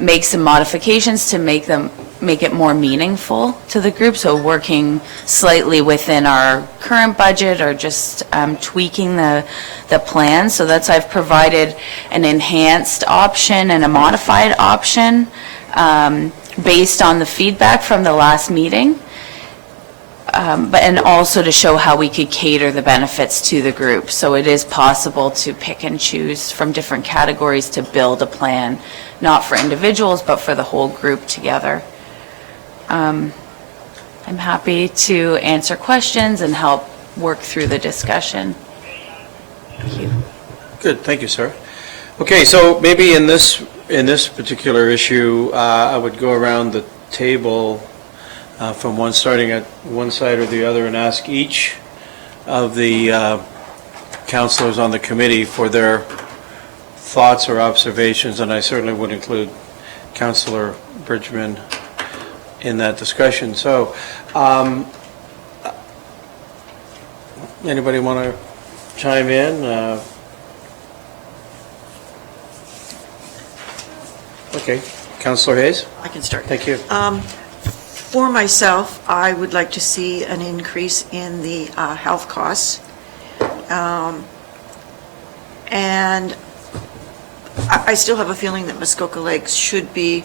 make some modifications to make it more meaningful to the group, so working slightly within our current budget or just tweaking the plan. So that's, I've provided an enhanced option and a modified option based on the feedback from the last meeting, and also to show how we could cater the benefits to the group. So it is possible to pick and choose from different categories to build a plan, not for individuals, but for the whole group together. I'm happy to answer questions and help work through the discussion. Thank you. Good, thank you, sir. Okay, so maybe in this particular issue, I would go around the table from starting at one side or the other and ask each of the councilors on the committee for their thoughts or observations, and I certainly would include Councillor Bridgman in that discussion. So, anybody want to chime in? Okay, Councillor Hayes? I can start. Thank you. For myself, I would like to see an increase in the health costs. And I still have a feeling that Muskoka Lakes should be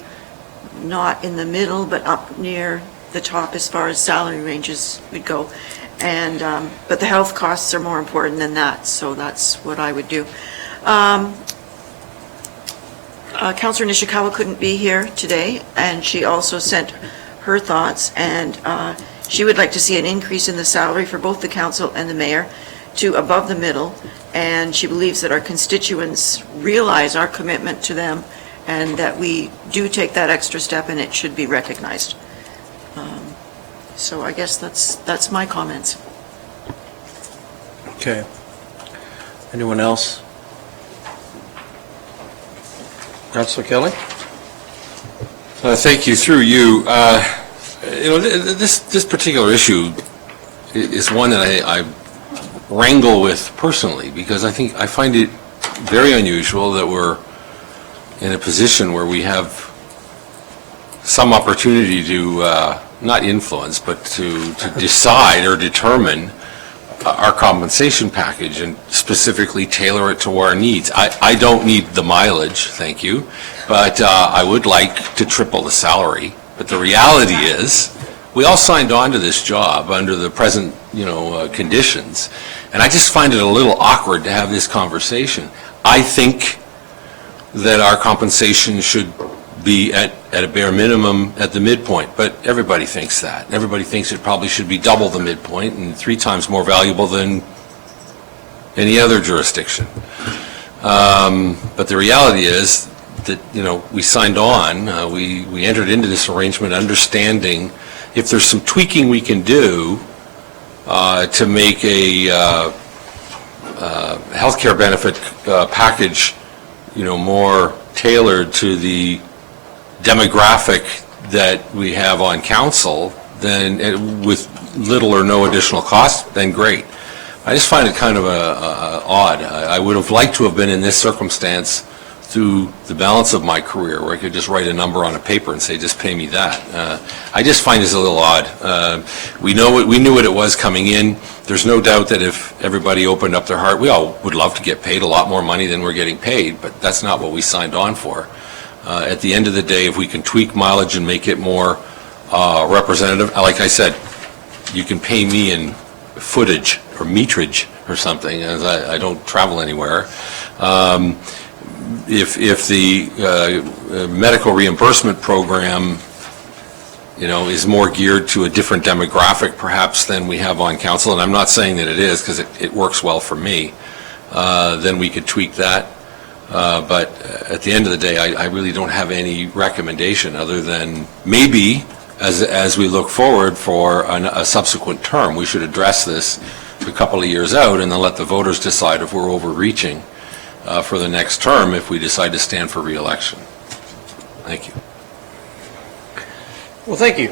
not in the middle, but up near the top as far as salary ranges would go. And, but the health costs are more important than that, so that's what I would do. Councillor Nishikawa couldn't be here today, and she also sent her thoughts, and she would like to see an increase in the salary for both the council and the mayor to above the middle, and she believes that our constituents realize our commitment to them and that we do take that extra step and it should be recognized. So I guess that's my comments. Okay. Anyone else? Councillor Kelly? Thank you. Through you, this particular issue is one that I wrangle with personally, because I find it very unusual that we're in a position where we have some opportunity to not influence, but to decide or determine our compensation package and specifically tailor it to our needs. I don't need the mileage, thank you, but I would like to triple the salary. But the reality is, we all signed on to this job under the present, conditions, and I just find it a little awkward to have this conversation. I think that our compensation should be at a bare minimum at the midpoint, but everybody thinks that. Everybody thinks it probably should be double the midpoint and 3 times more valuable than any other jurisdiction. But the reality is that, we signed on, we entered into this arrangement understanding if there's some tweaking we can do to make a healthcare benefit package, more tailored to the demographic that we have on council, then with little or no additional cost, then great. I just find it kind of odd. I would have liked to have been in this circumstance through the balance of my career, where I could just write a number on a paper and say, just pay me that. I just find this a little odd. We knew what it was coming in. There's no doubt that if everybody opened up their heart, we all would love to get paid a lot more money than we're getting paid, but that's not what we signed on for. At the end of the day, if we can tweak mileage and make it more representative, like I said, you can pay me in footage or meterage or something, as I don't travel anywhere. If the medical reimbursement program, is more geared to a different demographic perhaps than we have on council, and I'm not saying that it is, because it works well for me, then we could tweak that. But at the end of the day, I really don't have any recommendation other than maybe as we look forward for a subsequent term, we should address this a couple of years out and then let the voters decide if we're overreaching for the next term if we decide to stand for re-election. Thank you. Well, thank you.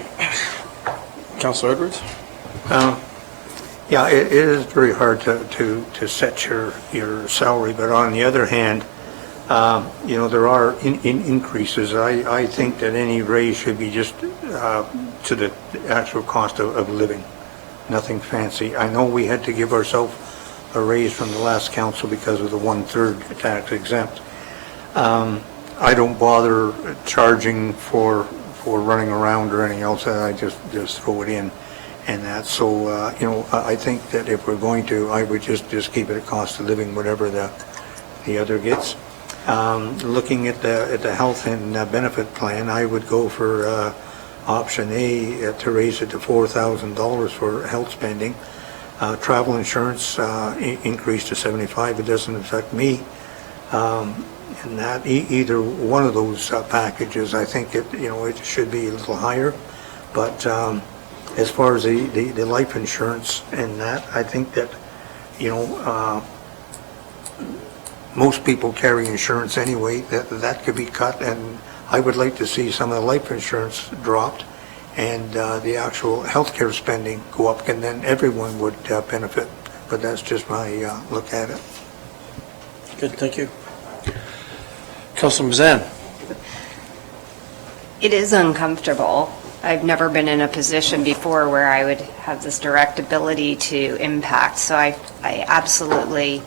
Councillor Edwards? Yeah, it is very hard to set your salary, but on the other hand, there are increases. I think that any raise should be just to the actual cost of living, nothing fancy. I know we had to give ourselves a raise from the last council because of the 1/3 tax exempt. I don't bother charging for running around or anything else. I just throw it in and that. So, I think that if we're going to, I would just keep it at cost of living, whatever the other gets. Looking at the health and benefit plan, I would go for option A to raise it to $4,000 for health spending. Travel insurance increased to $75. It doesn't affect me. And that either one of those packages, I think it should be a little higher. But as far as the life insurance and that, I think that most people carry insurance anyway. That could be cut, and I would like to see some of the life insurance dropped and the actual healthcare spending go up, and then everyone would benefit. But that's just my look at it. Good, thank you. Councillor Mazan? It is uncomfortable. I've never been in a position before where I would have this direct ability to impact. So I absolutely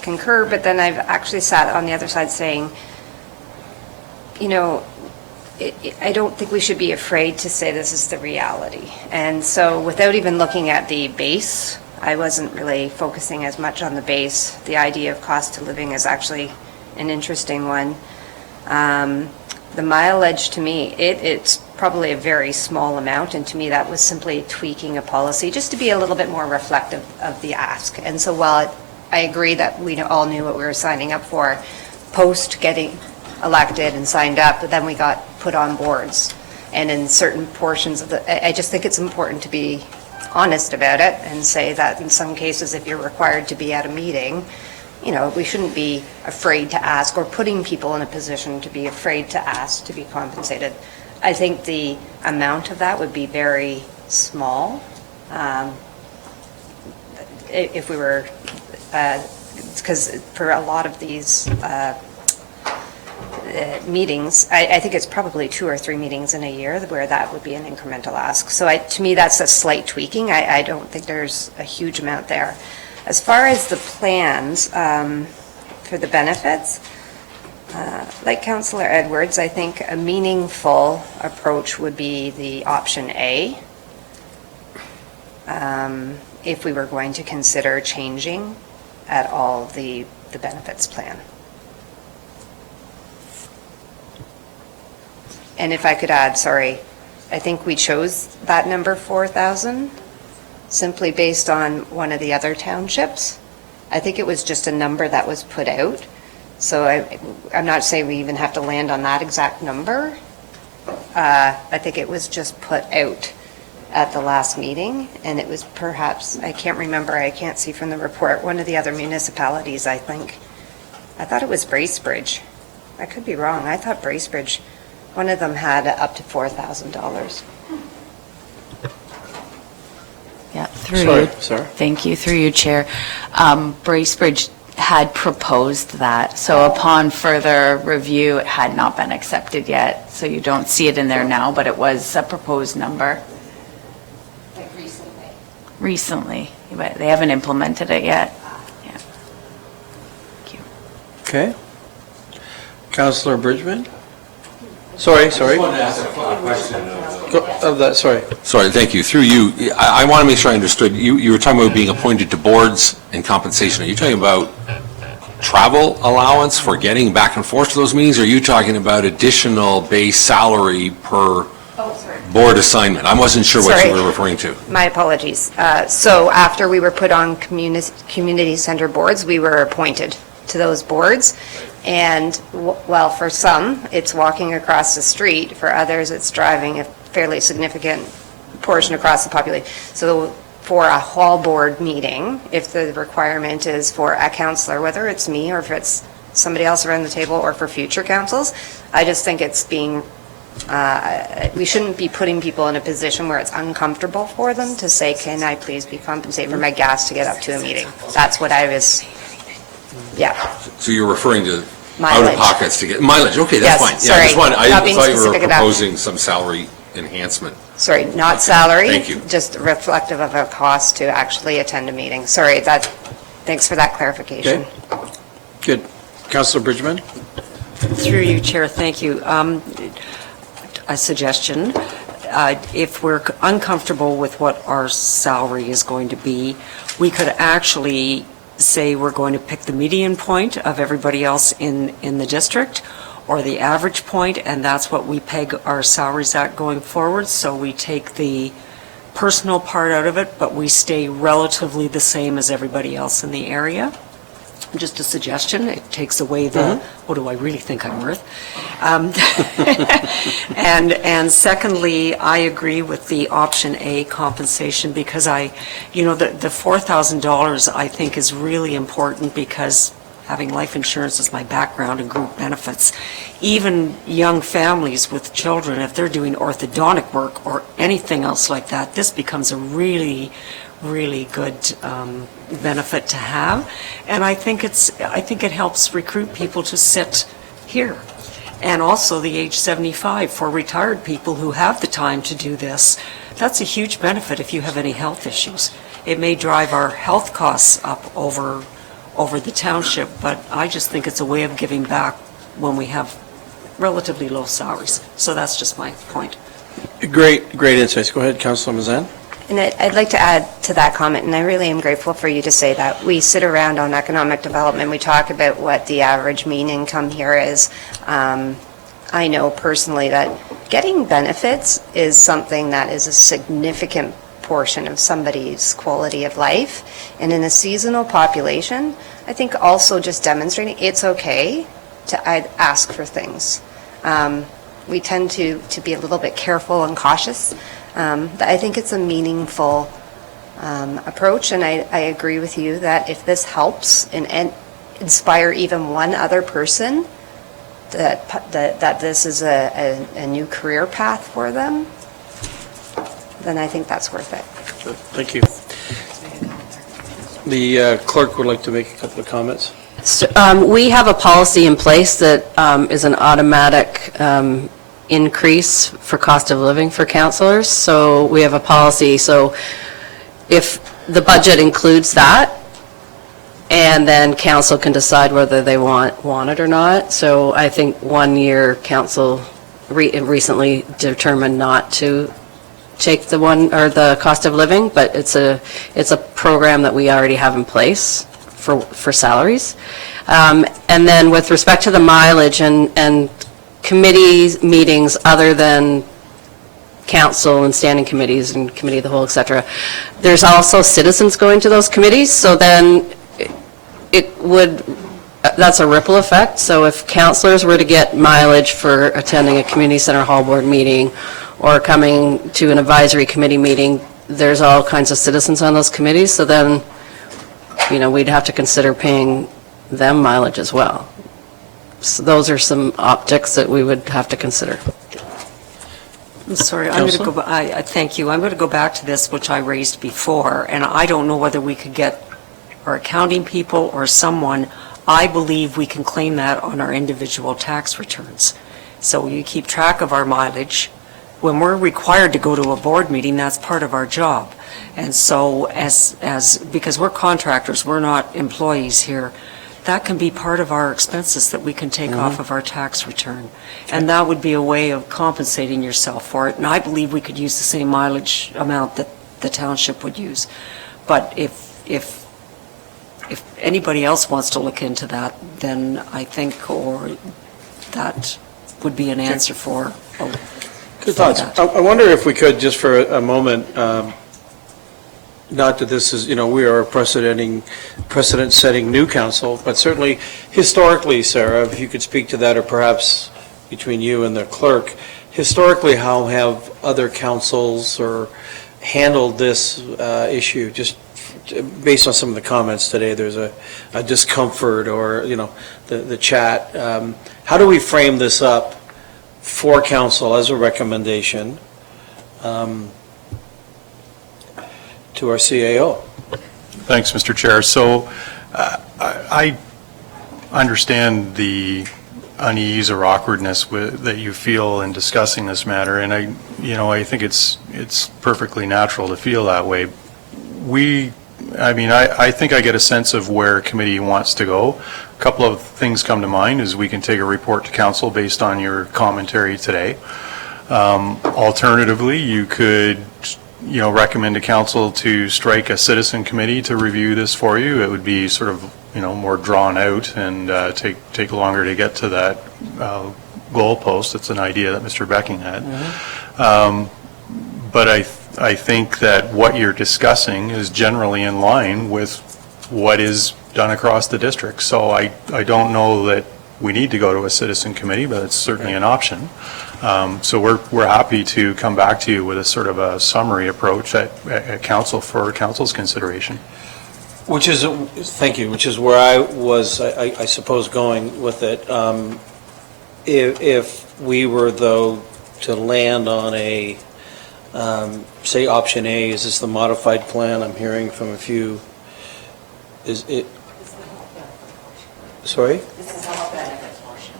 concur, but then I've actually sat on the other side saying, I don't think we should be afraid to say this is the reality. And so without even looking at the base, I wasn't really focusing as much on the base. The idea of cost of living is actually an interesting one. The mileage, to me, it's probably a very small amount, and to me that was simply tweaking a policy just to be a little bit more reflective of the ask. And so while I agree that we all knew what we were signing up for, post getting elected and signed up, but then we got put on boards. And in certain portions of I just think it's important to be honest about it and say that in some cases, if you're required to be at a meeting, we shouldn't be afraid to ask, or putting people in a position to be afraid to ask to be compensated. I think the amount of that would be very small. If we were, because for a lot of these meetings, I think it's probably 2 or 3 meetings in a year where that would be an incremental ask. So to me, that's a slight tweaking. I don't think there's a huge amount there. As far as the plans for the benefits, like Councillor Edwards, I think a meaningful approach would be the option A, if we were going to consider changing at all the benefits plan. And if I could add, sorry, I think we chose that number 4,000 simply based on one of the other townships. I think it was just a number that was put out. So I'm not saying we even have to land on that exact number. I think it was just put out at the last meeting, and it was perhaps, I can't remember, I can't see from the report, one of the other municipalities, I think. I thought it was Bracebridge. I could be wrong. I thought Bracebridge, one of them had up to $4,000. Yeah, through you. Sorry. Thank you, through you, Chair. Bracebridge had proposed that, so upon further review, it had not been accepted yet, so you don't see it in there now, but it was a proposed number. Like recently. Recently, but they haven't implemented it yet. Yeah. Thank you. Okay. Councillor Bridgman? Sorry. Of that, sorry. Sorry, thank you. Through you, I want to make sure I understood. You were talking about being appointed to boards and compensation. Are you talking about travel allowance for getting back and forth to those meetings? Or are you talking about additional base salary per board assignment? I wasn't sure what you were referring to. My apologies. So after we were put on community center boards, we were appointed to those boards. And, well, for some, it's walking across the street. For others, it's driving a fairly significant portion across the population. So for a hall board meeting, if the requirement is for a counselor, whether it's me or if it's somebody else around the table or for future councils, I just think it's being, we shouldn't be putting people in a position where it's uncomfortable for them to say, can I please be compensated for my gas to get up to a meeting? That's what I was, yeah. So you're referring to Mileage. out-of-pockets to get, mileage, okay, that's Yes, fine. sorry, I not being thought you were specific enough. proposing some salary enhancement. Sorry, not salary. Thank you. Just reflective of a cost to actually attend a meeting. Sorry, thanks for that clarification. Okay. Good. Councillor Bridgman? Through you, Chair, thank you. A suggestion, if we're uncomfortable with what our salary is going to be, we could actually say we're going to pick the median point of everybody else in the district, or the average point, and that's what we peg our salaries at going forward. So we take the personal part out of it, but we stay relatively the same as everybody else in the area. Just a suggestion. It takes away the, what do I really think I'm worth? And secondly, I agree with the option A, compensation, because the $4,000 I think is really important, because having life insurance as my background and group benefits, even young families with children, if they're doing orthodontic work or anything else like that, this becomes a really, really good benefit to have. And I think it helps recruit people to sit here. And also the age 75 for retired people who have the time to do this. That's a huge benefit if you have any health issues. It may drive our health costs up over the township, but I just think it's a way of giving back when we have relatively low salaries. So that's just my point. Great insights. Go ahead, Councillor Mazan. And I'd like to add to that comment, and I really am grateful for you to say that. We sit around on economic development, we talk about what the average mean income here is. I know personally that getting benefits is something that is a significant portion of somebody's quality of life. And in a seasonal population, I think also just demonstrating it's okay to ask for things. We tend to be a little bit careful and cautious. I think it's a meaningful approach, and I agree with you that if this helps and inspire even one other person that this is a new career path for them, then I think that's worth it. Thank you. The clerk would like to make a couple of comments. So, we have a policy in place that is an automatic increase for cost of living for counselors. So we have a policy, so if the budget includes that, and then council can decide whether they want it or not. So I think 1 year council recently determined not to take the one, or the cost of living, but it's a program that we already have in place for salaries. And then with respect to the mileage and committee meetings other than council and standing committees and committee of the whole, et cetera, there's also citizens going to those committees, so then that's a ripple effect. So if councillors were to get mileage for attending a community center hall board meeting or coming to an advisory committee meeting, there's all kinds of citizens on those committees, so then, we'd have to consider paying them mileage as well. So those are some optics that we would have to consider. I'm sorry, I'm going to go, thank you. I'm going to go back to this, which I raised before, and I don't know whether we could get our accounting people or someone. I believe we can claim that on our individual tax returns. So you keep track of our mileage. When we're required to go to a board meeting, that's part of our job. And so because we're contractors, we're not employees here, that can be part of our expenses that we can take off of our tax return. And that would be a way of compensating yourself for it. And I believe we could use the same mileage amount that the township would use. But if anybody else wants to look into that, then I think, or that would be an answer for Good thoughts. I wonder if we could, just for a moment, not that this is, we are a precedent-setting new council, but certainly historically, Sarah, if you could speak to that, or perhaps between you and the clerk, historically, how have other councils or handled this issue? Just based on some of the comments today, there's a discomfort or, the chat. How do we frame this up for council as a recommendation to our CAO? Thanks, Mr. Chair. So I understand the unease or awkwardness that you feel in discussing this matter, and I think it's perfectly natural to feel that way. I think I get a sense of where committee wants to go. A couple of things come to mind is we can take a report to council based on your commentary today. Alternatively, you could recommend to council to strike a citizen committee to review this for you. It would be sort of, more drawn out and take longer to get to that goalpost. It's an idea that Mr. Becking had. But I think that what you're discussing is generally in line with what is done across the district. So I don't know that we need to go to a citizen committee, but it's certainly an option. So we're happy to come back to you with a sort of a summary approach at council for council's consideration. Thank you, which is where I was, I suppose, going with it. If we were, though, to land on a, say, option A, is this the modified plan? I'm hearing from a few. Is it? Sorry? This is the health benefit portion.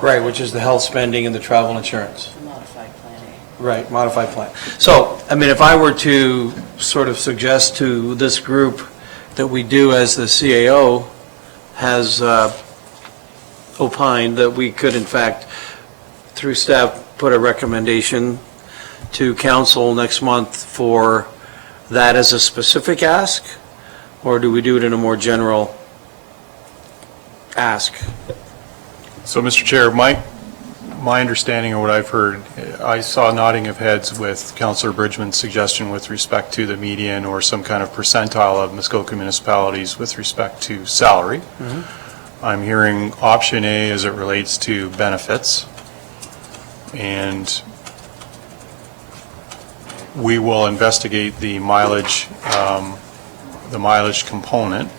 Right, which is the health spending and the travel insurance. The modified plan A. Right, modified plan. So, if I were to sort of suggest to this group that we do as the CAO has opined, that we could in fact, through staff, put a recommendation to council next month for that as a specific ask, or do we do it in a more general ask? So, Mr. Chair, my understanding of what I've heard, I saw nodding of heads with Councillor Bridgman's suggestion with respect to the median or some kind of percentile of Muskoka municipalities with respect to salary. I'm hearing option A as it relates to benefits, and we will investigate the mileage component.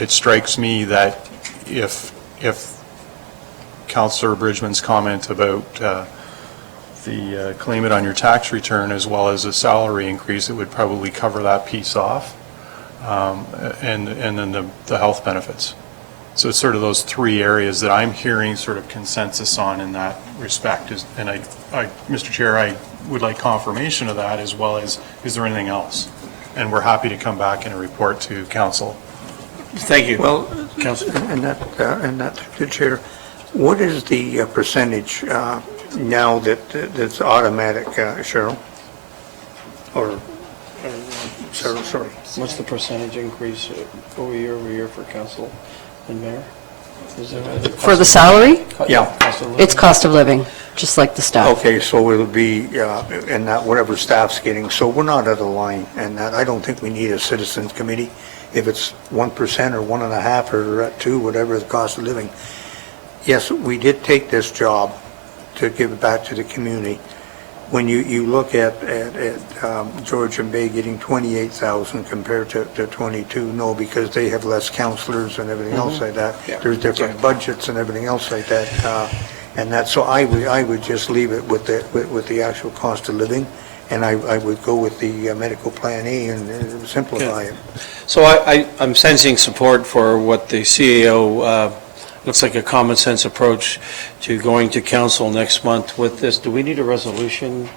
It strikes me that if Councillor Bridgman's comment about the claim it on your tax return as well as a salary increase, it would probably cover that piece off, and then the health benefits. So it's sort of those three areas that I'm hearing sort of consensus on in that respect. And Mr. Chair, I would like confirmation of that, as well as, is there anything else? And we're happy to come back and report to council. Thank you. Well, and that, the Chair, what is the percentage now that's automatic, Cheryl? or, sorry. What's the percentage increase over year for council and mayor? Is it For the salary, Yeah. cost of living? it's cost of living, just like the staff. Okay, so it'll be, and that whatever staff's getting, so we're not out of line, and that, I don't think we need a citizens committee. If it's 1% or 1.5% or 2%, whatever the cost of living. Yes, we did take this job to give it back to the community. When you look at George and Bay getting 28,000 compared to 22, no, because they have less counselors and everything else like that. Yeah. There's different budgets and everything else like that. And that, so I would just leave it with the actual cost of living, and I would go with the medical plan A and simplify it. So I'm sensing support for what the CAO, looks like a common sense approach to going to council next month with this. Do we need a resolution?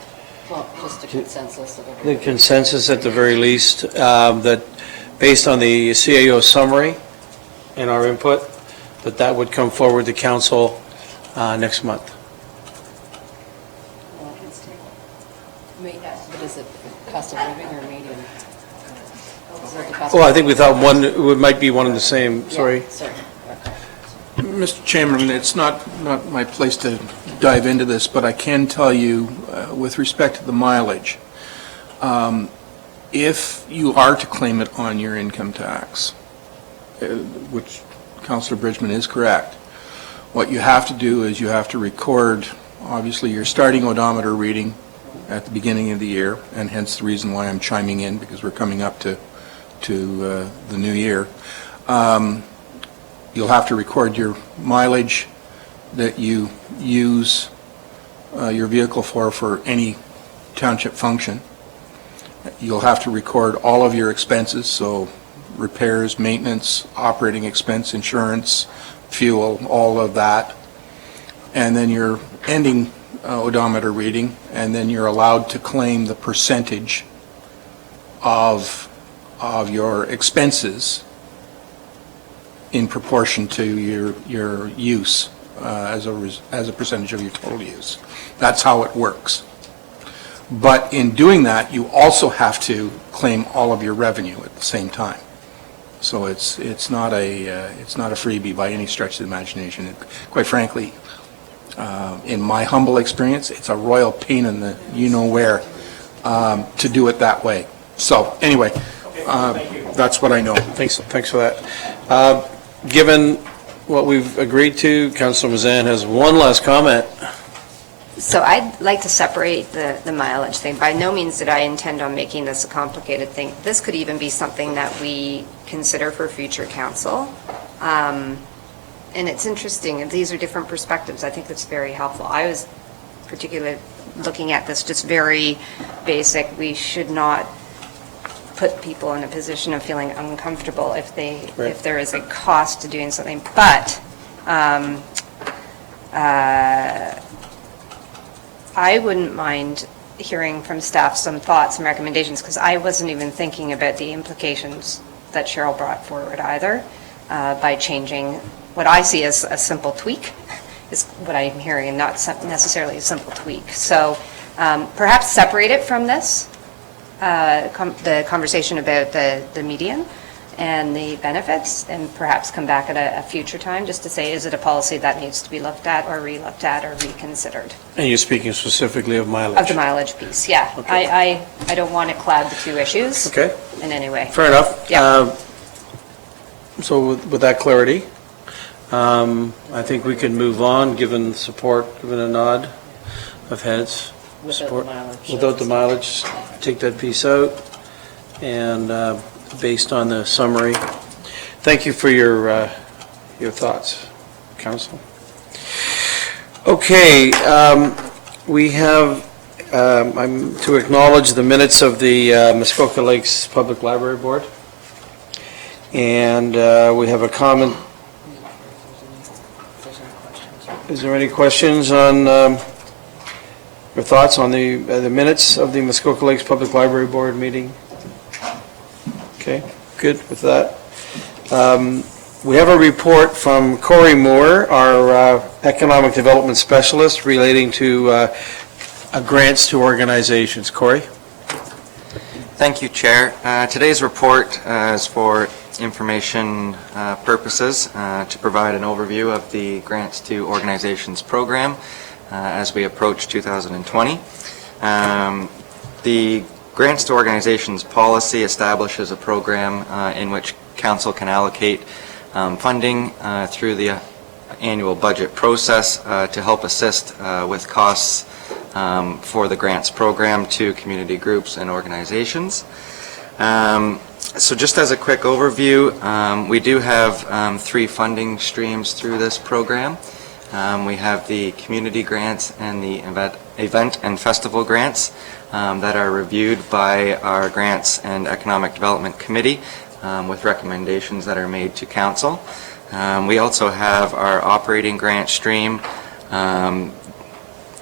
Well, just a consensus of The everything. consensus at the very least, that based on the CAO summary and our input, that would come forward to council next month. Is it cost of living or median? Well, I think we thought it might be one and the same, sorry. Mr. Chairman, it's not my place to dive into this, but I can tell you, with respect to the mileage, if you are to claim it on your income tax, which Councillor Bridgman is correct, what you have to do is you have to record, obviously, your starting odometer reading at the beginning of the year, and hence the reason why I'm chiming in, because we're coming up to the new year. You'll have to record your mileage that you use your vehicle for any township function. You'll have to record all of your expenses, so repairs, maintenance, operating expense, insurance, fuel, all of that. And then your ending odometer reading, and then you're allowed to claim the percentage of your expenses in proportion to your use as a percentage of your total use. That's how it works. But in doing that, you also have to claim all of your revenue at the same time. So it's not a freebie by any stretch of the imagination. Quite frankly, in my humble experience, it's a royal pain in the you-know-where to do it that way. So anyway, that's what I know. Thanks for that. Given what we've agreed to, Councillor Mazan has one last comment. So I'd like to separate the mileage thing. By no means did I intend on making this a complicated thing. This could even be something that we consider for future council. And it's interesting, these are different perspectives. I think that's very helpful. I was particularly looking at this just very basic. We should not put people in a position of feeling uncomfortable if there is a cost to doing something. But I wouldn't mind hearing from staff some thoughts and recommendations, because I wasn't even thinking about the implications that Cheryl brought forward either, by changing what I see as a simple tweak is what I'm hearing, and not necessarily a simple tweak. So perhaps separate it from this, the conversation about the median and the benefits, and perhaps come back at a future time just to say, is it a policy that needs to be looked at or re-looked at or reconsidered? And you're speaking specifically of mileage? Of the mileage piece, yeah. Okay. I don't want to cloud the two issues Okay. in any way. Fair enough. Yeah. So with that clarity, I think we can move on, given support, given a nod of heads. Support. Without the mileage, take that piece out, and based on the summary. Thank you for your thoughts, Council. Okay, we have, I'm to acknowledge the minutes of the Muskoka Lakes Public Library Board. And we have a comment. Is there any questions on your thoughts on the minutes of the Muskoka Lakes Public Library Board meeting? Okay, good with that. We have a report from Corey Moore, our Economic Development Specialist, relating to grants to organizations. Corey? Thank you, Chair. Today's report is for information purposes to provide an overview of the Grants to Organizations program as we approach 2020. The Grants to Organizations policy establishes a program in which Council can allocate funding through the annual budget process to help assist with costs for the grants program to community groups and organizations. So just as a quick overview, we do have 3 funding streams through this program. We have the community grants and the event and festival grants that are reviewed by our Grants and Economic Development Committee with recommendations that are made to Council. We also have our operating grant stream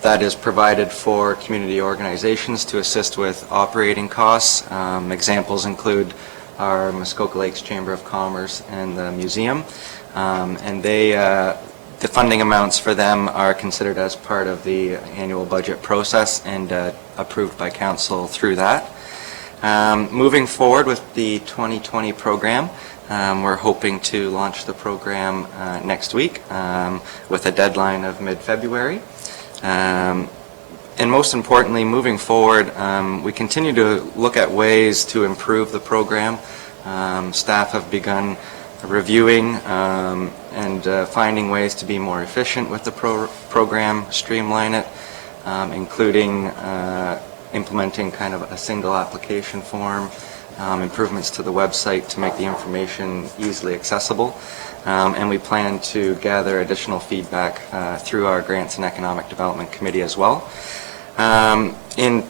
that is provided for community organizations to assist with operating costs. Examples include our Muskoka Lakes Chamber of Commerce and the museum. And the funding amounts for them are considered as part of the annual budget process and approved by Council through that. Moving forward with the 2020 program, we're hoping to launch the program next week with a deadline of mid-February. And most importantly, moving forward, we continue to look at ways to improve the program. Staff have begun reviewing and finding ways to be more efficient with the program, streamline it, including implementing kind of a single application form, improvements to the website to make the information easily accessible. And we plan to gather additional feedback through our Grants and Economic Development Committee as well. In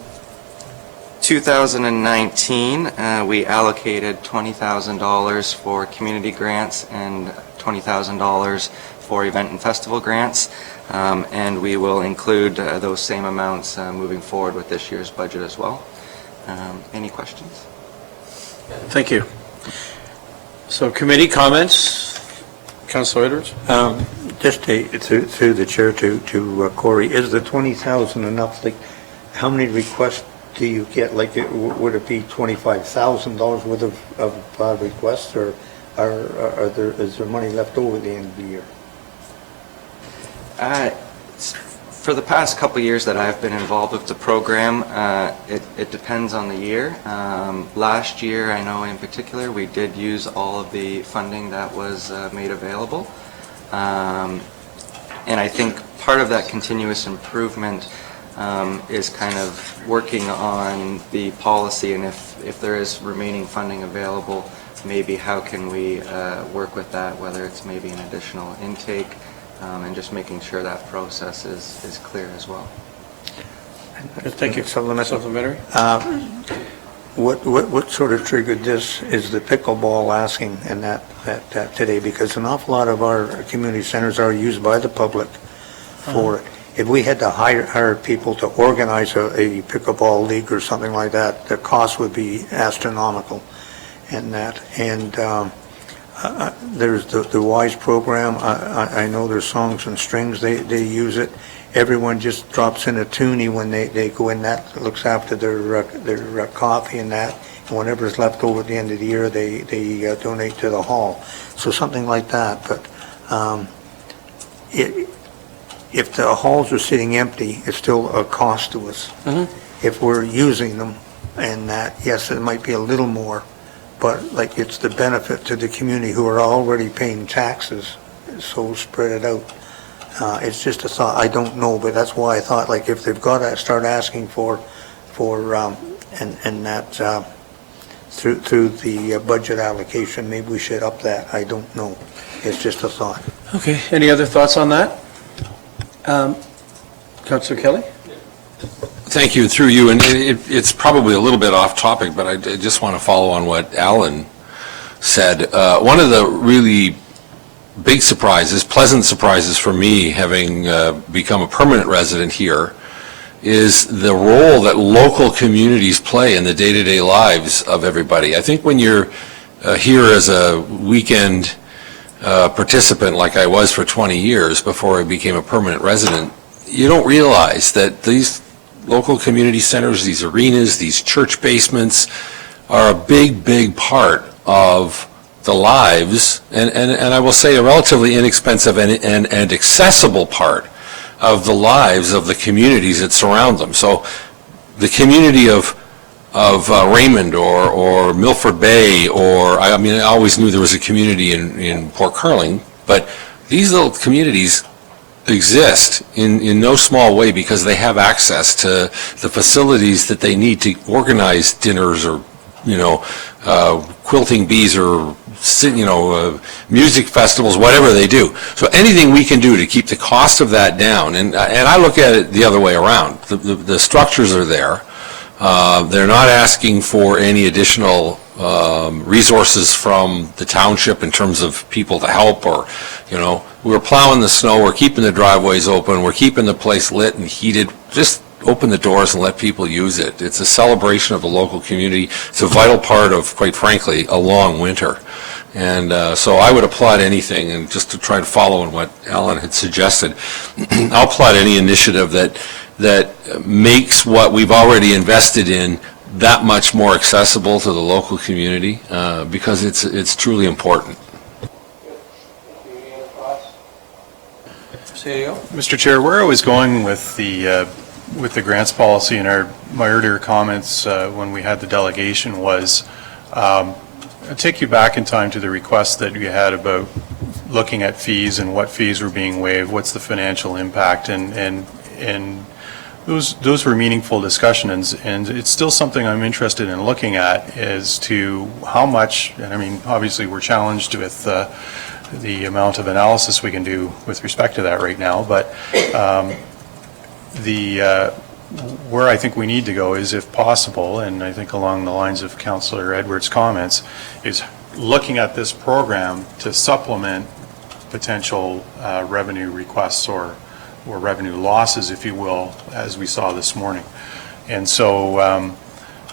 2019, we allocated $20,000 for community grants and $20,000 for event and festival grants, and we will include those same amounts moving forward with this year's budget as well. Any questions? Thank you. So committee comments? Councilor Edwards? Just through the chair to Corey, is the 20,000 enough? Like, how many requests do you get? Like, would it be $25,000 worth of requests, or is there money left over at the end of the year? For the past couple of years that I've been involved with the program, it depends on the year. Last year, I know in particular, we did use all of the funding that was made available. And I think part of that continuous improvement is kind of working on the policy, and if there is remaining funding available, maybe how can we work with that, whether it's maybe an additional intake, and just making sure that process is clear as well. Thank you. Supplementary? What sort of triggered this is the pickleball asking and that today, because an awful lot of our community centers are used by the public for it. If we had to hire people to organize a pickleball league or something like that, the cost would be astronomical in that. And there's the WISE program. I know there's Songs and Strings. They use it. Everyone just drops in a toonie when they go in. That looks after their coffee and that. And whatever's left over at the end of the year, they donate to the hall. So something like that. But if the halls are sitting empty, it's still a cost to us. Mm-hmm. If we're using them, and that, yes, it might be a little more, but like it's the benefit to the community who are already paying taxes, so spread it out. It's just a thought. I don't know, but that's why I thought, like, if they've got to start asking for and that through the budget allocation, maybe we should up that. I don't know. It's just a thought. Okay. Any other thoughts on that? Councilor Kelly? Thank you. Through you, and it's probably a little bit off topic, but I just want to follow on what Alan said. One of the really big surprises, pleasant surprises for me, having become a permanent resident here, is the role that local communities play in the day-to-day lives of everybody. I think when you're here as a weekend participant, like I was for 20 years before I became a permanent resident, you don't realize that these local community centers, these arenas, these church basements are a big, big part of the lives, and I will say a relatively inexpensive and accessible part of the lives of the communities that surround them. So the community of Raymond or Milford Bay, or, I mean, I always knew there was a community in Port Carling, but these little communities exist in no small way because they have access to the facilities that they need to organize dinners or, quilting bees or, music festivals, whatever they do. So anything we can do to keep the cost of that down, and I look at it the other way around. The structures are there. They're not asking for any additional resources from the township in terms of people to help, or, we're plowing the snow, we're keeping the driveways open, we're keeping the place lit and heated. Just open the doors and let people use it. It's a celebration of the local community. It's a vital part of, quite frankly, a long winter. And so I would applaud anything, and just to try to follow on what Alan had suggested, I'll applaud any initiative that makes what we've already invested in that much more accessible to the local community, because it's truly important. Mr. Chair, where I was going with the grants policy in my earlier comments when we had the delegation was, I'll take you back in time to the request that you had about looking at fees and what fees were being waived, what's the financial impact, and those were meaningful discussions, and it's still something I'm interested in looking at as to how much, and I mean, obviously we're challenged with the amount of analysis we can do with respect to that right now, but where I think we need to go is, if possible, and I think along the lines of Councillor Edwards' comments, is looking at this program to supplement potential revenue requests or revenue losses, if you will, as we saw this morning. And so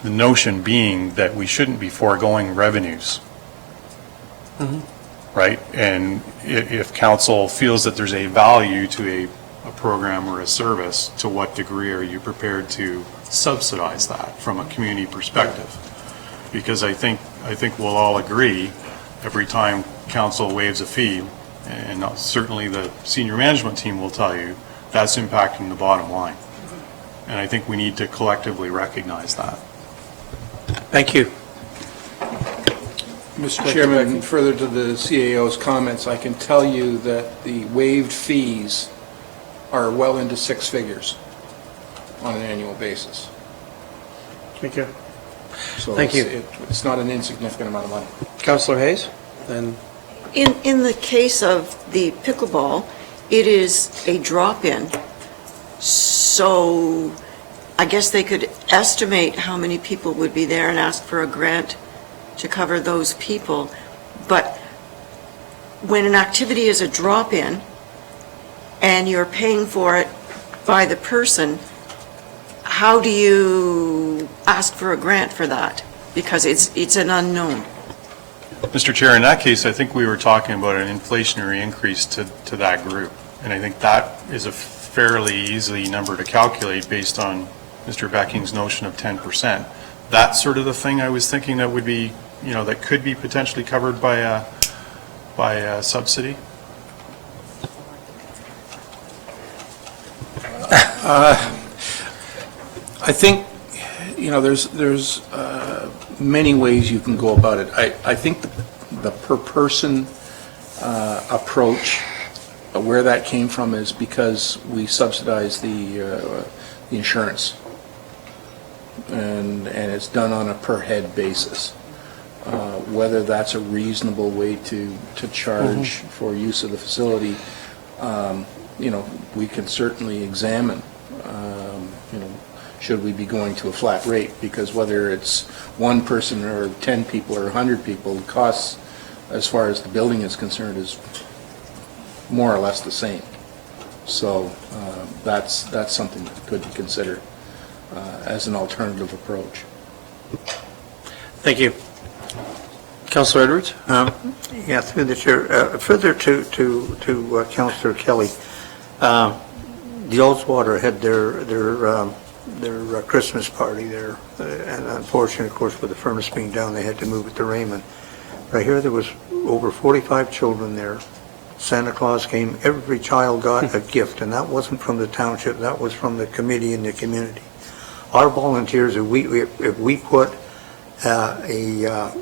the notion being that we shouldn't be foregoing revenues. Mm-hmm. Right? And if council feels that there's a value to a program or a service, to what degree are you prepared to subsidize that from a community perspective? Because I think we'll all agree, every time council waives a fee, and certainly the senior management team will tell you, that's impacting the bottom line. And I think we need to collectively recognize that. Thank you. Mr. Chairman, further to the CAO's comments, I can tell you that the waived fees are well into six figures on an annual basis. Thank you. So Thank you. It's not an insignificant amount of money. Councillor Hayes? Then. In the case of the pickleball, it is a drop-in, so I guess they could estimate how many people would be there and ask for a grant to cover those people. But when an activity is a drop-in and you're paying for it by the person, how do you ask for a grant for that? Because it's an unknown. Mr. Chair, in that case, I think we were talking about an inflationary increase to that group. And I think that is a fairly easy number to calculate based on Mr. Becking's notion of 10%. That sort of the thing I was thinking that would be, that could be potentially covered by a subsidy. I think, there's many ways you can go about it. I think the per person approach, where that came from is because we subsidize the insurance, and it's done on a per head basis. Whether that's a reasonable way to charge for use of the facility, we can certainly examine. Should we be going to a flat rate? Because whether it's one person or 10 people or 100 people, the costs, as far as the building is concerned, is more or less the same. So that's something that could be considered as an alternative approach. Thank you. Councillor Edwards? Yeah, through the chair. Further to Councillor Kelly, the Oldswater had their Christmas party there. And unfortunately, of course, with the furnace being down, they had to move it to Raymond. But I hear there was over 45 children there. Santa Claus came, every child got a gift, and that wasn't from the township, that was from the committee and the community. Our volunteers, if we put a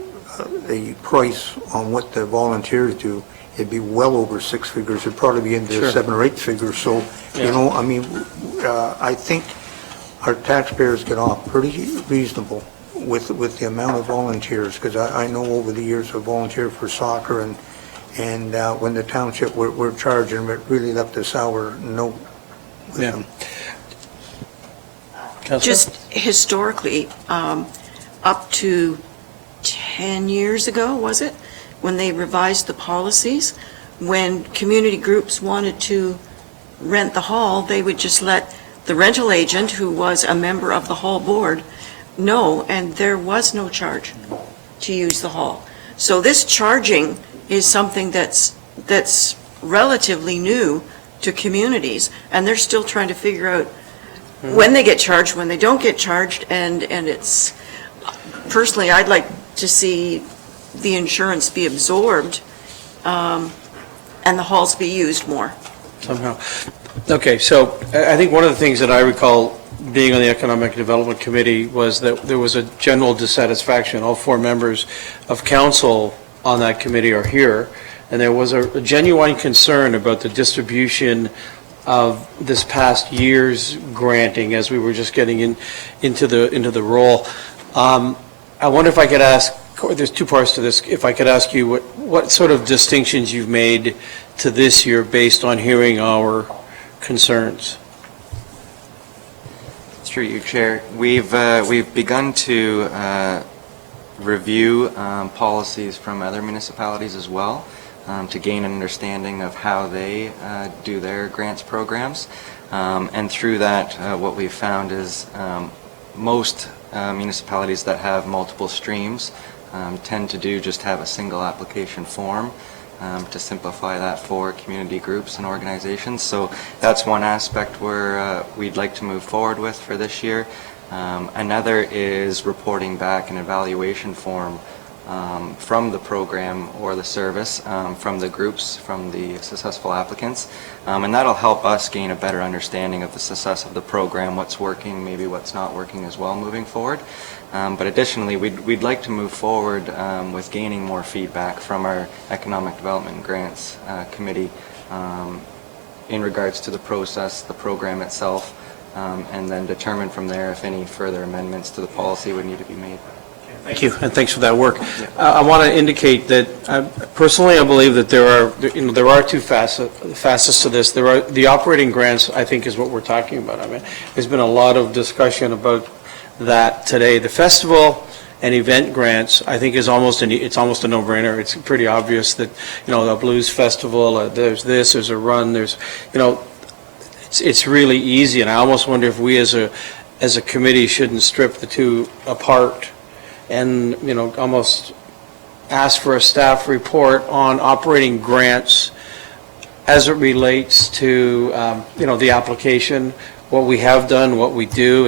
price on what the volunteers do, it'd be well over six figures. It'd probably be into Sure. 7 or 8 figures. So, you know, I mean, I think our taxpayers get off pretty reasonable with the amount of volunteers, because I know over the years I've volunteered for soccer, and when the township were charging, it really left a sour note with Yeah. them. Councillor? Just historically, up to 10 years ago, was it, when they revised the policies, when community groups wanted to rent the hall, they would just let the rental agent, who was a member of the hall board, know, and there was no charge to use the hall. So this charging is something that's relatively new to communities, and they're still trying to figure out when they get charged, when they don't get charged, and it's, personally, I'd like to see the insurance be absorbed, and the halls be used more. Somehow. Okay, so I think one of the things that I recall being on the Economic Development Committee was that there was a general dissatisfaction. All 4 members of council on that committee are here, and there was a genuine concern about the distribution of this past year's granting as we were just getting into the role. I wonder if I could ask, there's 2 parts to this, if I could ask you what sort of distinctions you've made to this year based on hearing our concerns. Through you, Chair. We've begun to review policies from other municipalities as well, to gain an understanding of how they do their grants programs. And through that, what we've found is most municipalities that have multiple streams tend to just have a single application form to simplify that for community groups and organizations. So that's one aspect where we'd like to move forward with for this year. Another is reporting back an evaluation form from the program or the service, from the groups, from the successful applicants. And that'll help us gain a better understanding of the success of the program, what's working, maybe what's not working as well moving forward. But additionally, we'd like to move forward with gaining more feedback from our Economic Development and Grants Committee in regards to the process, the program itself, and then determine from there if any further amendments to the policy would need to be made. Thank you, and thanks for that work. I want to indicate that personally, I believe that there are 2 facets to this. There are the operating grants, I think, is what we're talking about. I mean, there's been a lot of discussion about that today. The festival and event grants, I think, it's almost a no-brainer. It's pretty obvious that, the blues festival, there's a run, it's really easy, and I almost wonder if we as a committee shouldn't strip the 2 apart and, almost ask for a staff report on operating grants as it relates to, the application, what we have done, what we do,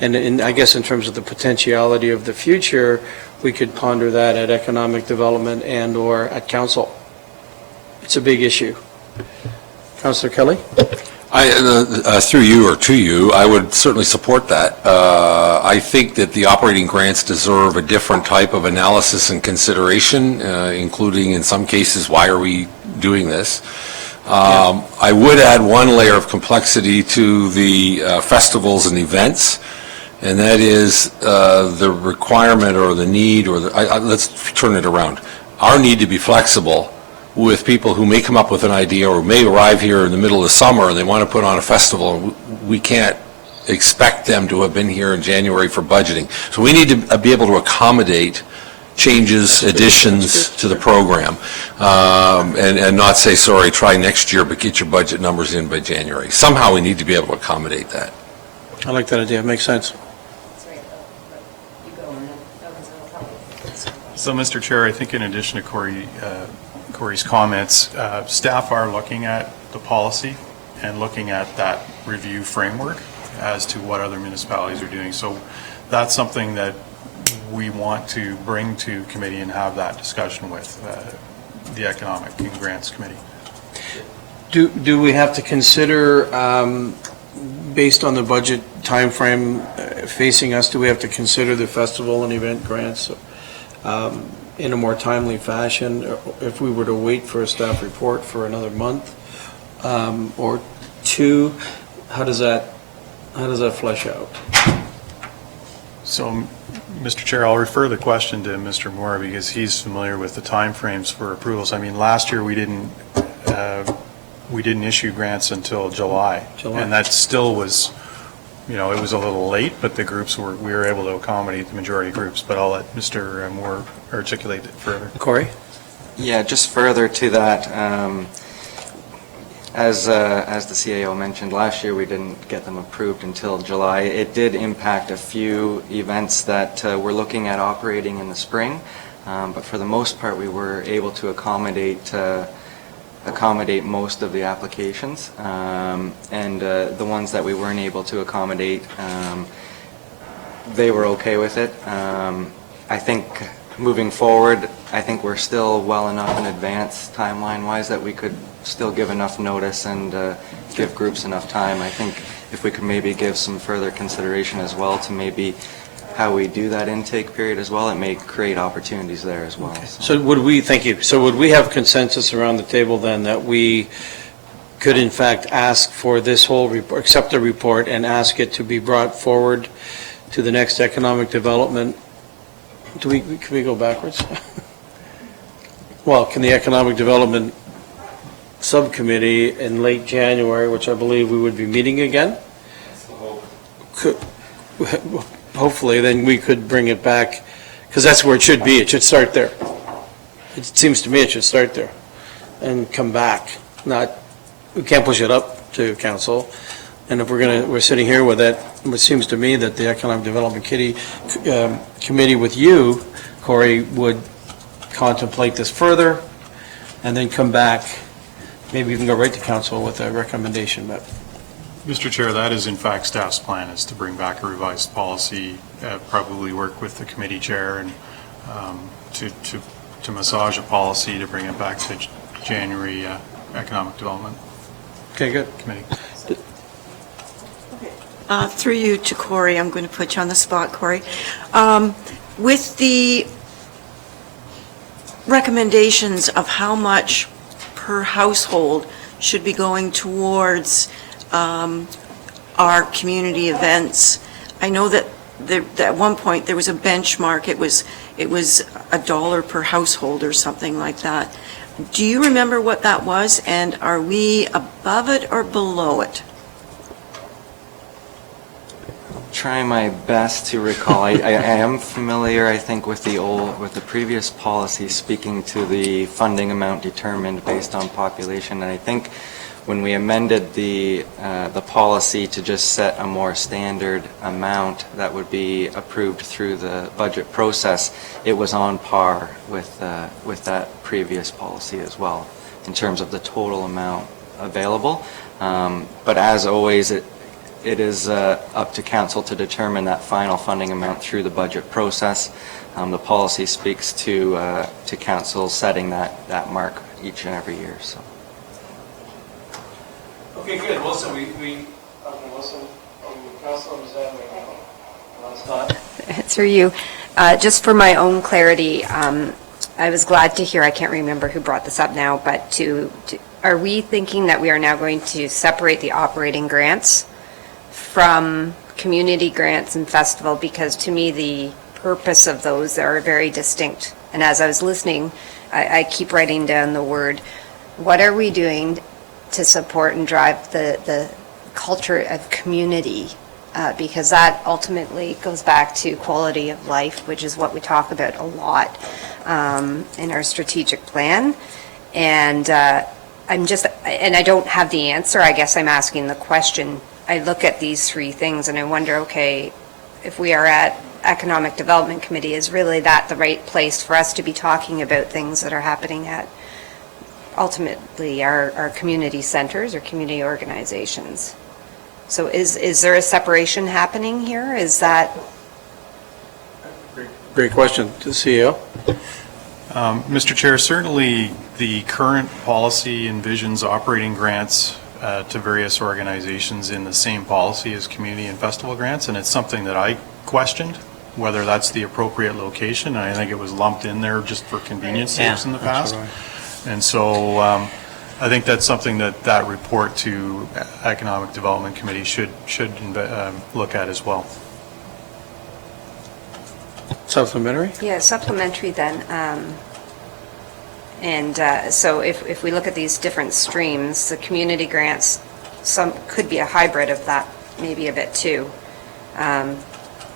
and I guess in terms of the potentiality of the future, we could ponder that at economic development and/or at council. It's a big issue. Councillor Kelly? Through you or to you, I would certainly support that. I think that the operating grants deserve a different type of analysis and consideration, including in some cases, why are we doing this? I would add one layer of complexity to the festivals and events, and that is the requirement or the need, or let's turn it around. Our need to be flexible with people who may come up with an idea or may arrive here in the middle of summer and they want to put on a festival. We can't expect them to have been here in January for budgeting. So we need to be able to accommodate changes, additions to the program, and not say, sorry, try next year, but get your budget numbers in by January. Somehow we need to be able to accommodate that. I like that idea. It makes sense. So, Mr. Chair, I think in addition to Corey's comments, staff are looking at the policy and looking at that review framework. as to what other municipalities are doing. So that's something that we want to bring to committee and have that discussion with the Economic and Grants Committee. Do we have to consider, based on the budget timeframe facing us, do we have to consider the festival and event grants in a more timely fashion? If we were to wait for a staff report for another month or two, how does that flesh out? So, Mr. Chair, I'll refer the question to Mr. Moore because he's familiar with the timeframes for approvals. I mean, last year we didn't issue grants until July. And that still was, you know, it was a little late, but the groups we were able to accommodate the majority of groups. But I'll let Mr. Moore articulate it further. Corey? Yeah, just further to that, as the CAO mentioned, last year we didn't get them approved until July. It did impact a few events that we're looking at operating in the spring, but for the most part we were able to accommodate most of the applications, and the ones that we weren't able to accommodate, they were okay with it. I think moving forward, I think we're still well enough in advance timeline-wise that we could still give enough notice and give groups enough time. I think if we could maybe give some further consideration as well to maybe how we do that intake period as well, it may create opportunities there as well. Okay. So would we, thank you, so would we have consensus around the table then that we could in fact ask for this whole report, accept the report and ask it to be brought forward to the next economic development? Can we go backwards? Well, can the economic development subcommittee in late January, which I believe we would be meeting again? Could, hopefully, then we could bring it back, because that's where it should be. It should start there. It seems to me it should start there and come back. We can't push it up to council. And if we're sitting here with it, it seems to me that the Economic Development Committee with you, Corey, would contemplate this further and then come back, maybe even go right to council with a recommendation. But Mr. Chair, that is in fact staff's plan, is to bring back a revised policy, probably work with the committee chair and to massage a policy to bring it back to January Economic Development. Okay, good. Committee. Through you to Corey, I'm going to put you on the spot, Corey. With the recommendations of how much per household should be going towards our community events, I know that at one point there was a benchmark. It was $1 per household or something like that. Do you remember what that was, and are we above it or below it? Try my best to recall. I am familiar, I think, with the previous policy speaking to the funding amount determined based on population. And I think when we amended the policy to just set a more standard amount that would be approved through the budget process, it was on par with that previous policy as well in terms of the total amount available. But as always, it is up to council to determine that final funding amount through the budget process. The policy speaks to council setting that mark each and every year. So. Okay, good. Melissa, Councilor, last thought? Through you, just for my own clarity, I was glad to hear, I can't remember who brought this up now, but are we thinking that we are now going to separate the operating grants from community grants and festival? Because to me, the purpose of those are very distinct. And as I was listening, I keep writing down the word, what are we doing to support and drive the culture of community? Because that ultimately goes back to quality of life, which is what we talk about a lot in our strategic plan. And and I don't have the answer. I guess I'm asking the question. I look at these three things and I wonder, okay, if we are at Economic Development Committee, is really that the right place for us to be talking about things that are happening at ultimately our community centers or community organizations? So is there a separation happening here? Is that? Great question. To the CEO. Mr. Chair, certainly the current policy envisions operating grants to various organizations in the same policy as community and festival grants, and it's something that I questioned, whether that's the appropriate location, and I think it was lumped in there just for convenience sakes in the past. And so I think that's something that report to Economic Development Committee should look at as well. Supplementary? Yeah, supplementary then. So if we look at these different streams, the community grants, some could be a hybrid of that, maybe a bit too.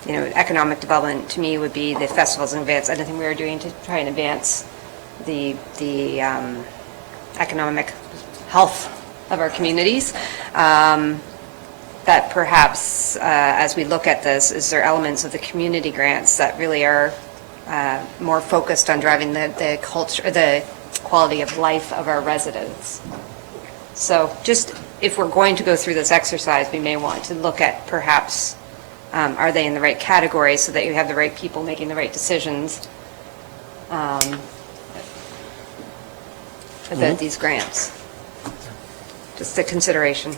Economic development to me would be the festivals and events, anything we are doing to try and advance the economic health of our communities. That perhaps, as we look at this, is there elements of the community grants that really are more focused on driving the culture, the quality of life of our residents. So just if we're going to go through this exercise, we may want to look at perhaps, are they in the right category so that you have the right people making the right decisions about these grants. Just a consideration.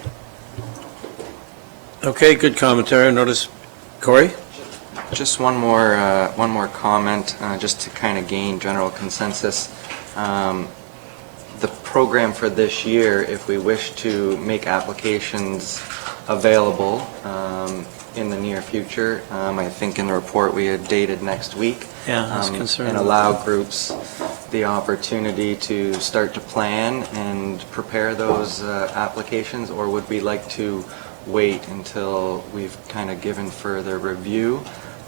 Okay, good commentary. I notice, Corey? Just one more comment, just to kind of gain general consensus. The program for this year, if we wish to make applications available in the near future, I think in the report we had dated next week. Yeah, I was concerned and about allow that. groups the opportunity to start to plan and prepare those applications, or would we like to wait until we've kind of given further review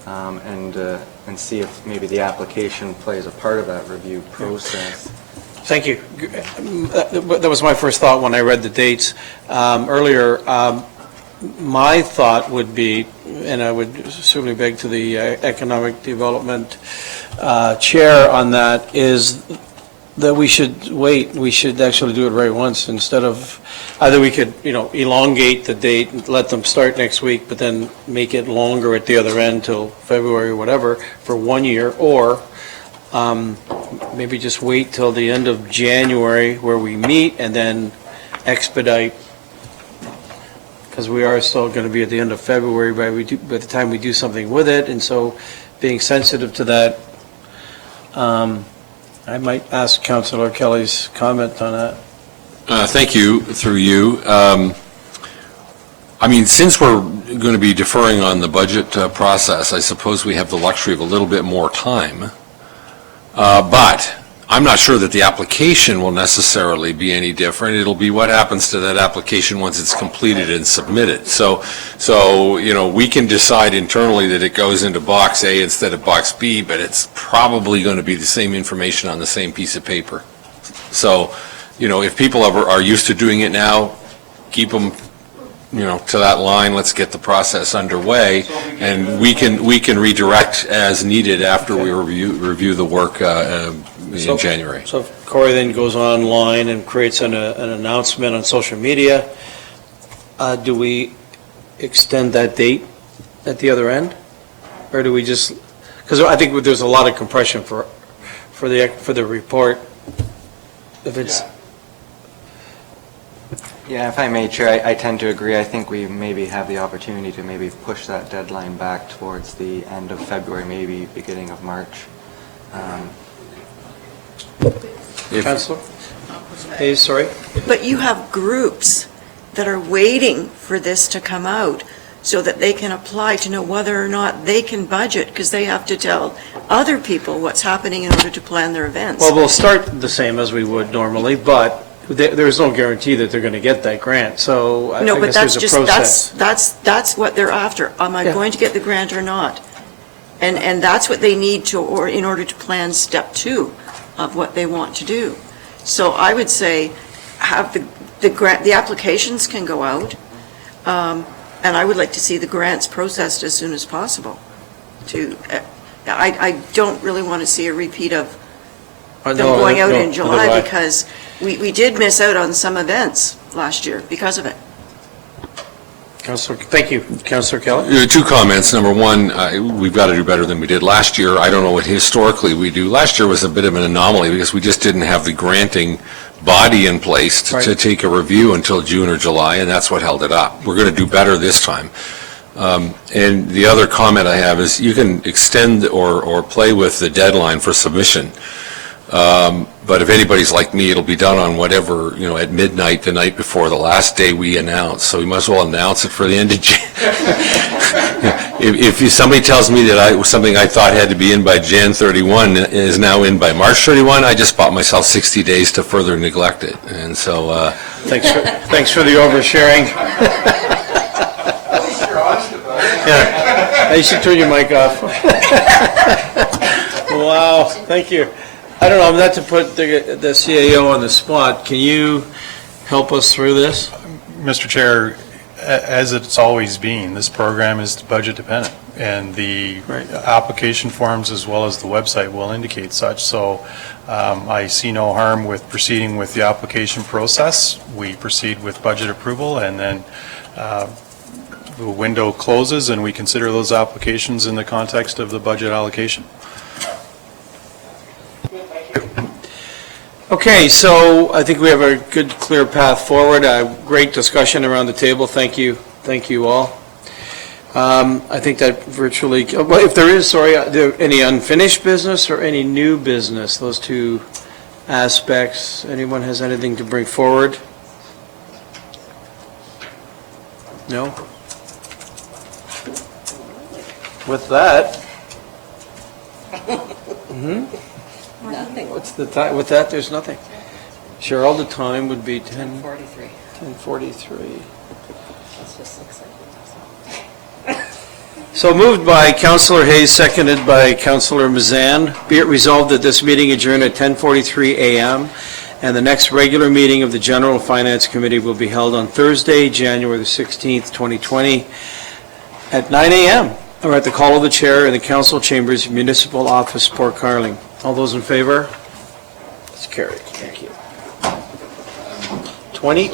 and see if maybe the application plays a part of that review process? Thank you. That was my first thought when I read the dates earlier. My thought would be, and I would certainly beg to the Economic Development Chair on that, is that we should wait. We should actually do it right once instead of, either we could, elongate the date and let them start next week, but then make it longer at the other end till February or whatever for 1 year, or maybe just wait till the end of January where we meet and then expedite, because we are still going to be at the end of February by the time we do something with it, and so being sensitive to that, I might ask Councillor Kelly's comment on that. Thank you, through you. Since we're going to be deferring on the budget process, I suppose we have the luxury of a little bit more time. But I'm not sure that the application will necessarily be any different. It'll be what happens to that application once it's completed and submitted. So we can decide internally that it goes into box A instead of box B, but it's probably going to be the same information on the same piece of paper. So, if people are used to doing it now, keep them, to that line. Let's get the process underway, and we can redirect as needed after we review the work in January. So if Corey then goes online and creates an announcement on social media, do we extend that date at the other end? Or do we just, because I think there's a lot of compression for the report, if it's... Yeah, if I may, Chair, I tend to agree. I think we maybe have the opportunity to maybe push that deadline back towards the end of February, maybe beginning of March. Councillor? Hey, sorry? But you have groups that are waiting for this to come out so that they can apply to know whether or not they can budget, because they have to tell other people what's happening in order to plan their events. Well, we'll start the same as we would normally, but there's no guarantee that they're going to get that grant, so I No, but guess that's there's a just, process. that's what they're after. Am I Yeah. going to get the grant or not? And that's what they need to, or in order to plan step 2 of what they want to do. So I would say, have the grant, the applications can go out, and I would like to see the grants processed as soon as possible. I don't really want to see a repeat of them going out in July, because we did miss out on some events last year because of it. Councillor, thank you. Councillor Kelly? Two comments. Number one, we've got to do better than we did last year. I don't know what historically we do. Last year was a bit of an anomaly because we just didn't have the granting body in place to take a review until June or July, and that's what held it up. We're going to do better this time. And the other comment I have is you can extend or play with the deadline for submission. But if anybody's like me, it'll be done on whatever, at midnight the night before the last day we announce. So we must as well announce it for the end of Jan. If somebody tells me that something I thought had to be in by Jan 31 is now in by March 31, I just bought myself 60 days to further neglect it. And so... Thanks for the oversharing. Yeah, you should turn your mic off. Wow, thank you. I don't know, not to put the CAO on the spot, can you help us through this? Mr. Chair, as it's always been, this program is budget dependent, and the application forms as well as the website will indicate such. So I see no harm with proceeding with the application process. We proceed with budget approval, and then the window closes and we consider those applications in the context of the budget allocation. Okay, so I think we have a good, clear path forward. Great discussion around the table. Thank you all. I think that virtually, well, if there is, any unfinished business or any new business, those two aspects, anyone has anything to bring forward? No? With that. Nothing. What's the time? With that, there's nothing. Cheryl, the time would be 10:43. 10:43. That's just exciting. So moved by Councillor Hayes, seconded by Councillor Mazan. Be it resolved that this meeting adjourn at 10:43 a.m. and the next regular meeting of the General Finance Committee will be held on Thursday, January the 16th, 2020 at 9 a.m. or at the call of the chair in the Council Chambers, Municipal Office, Port Carling. All those in favor? It's carried. Thank you. 2020.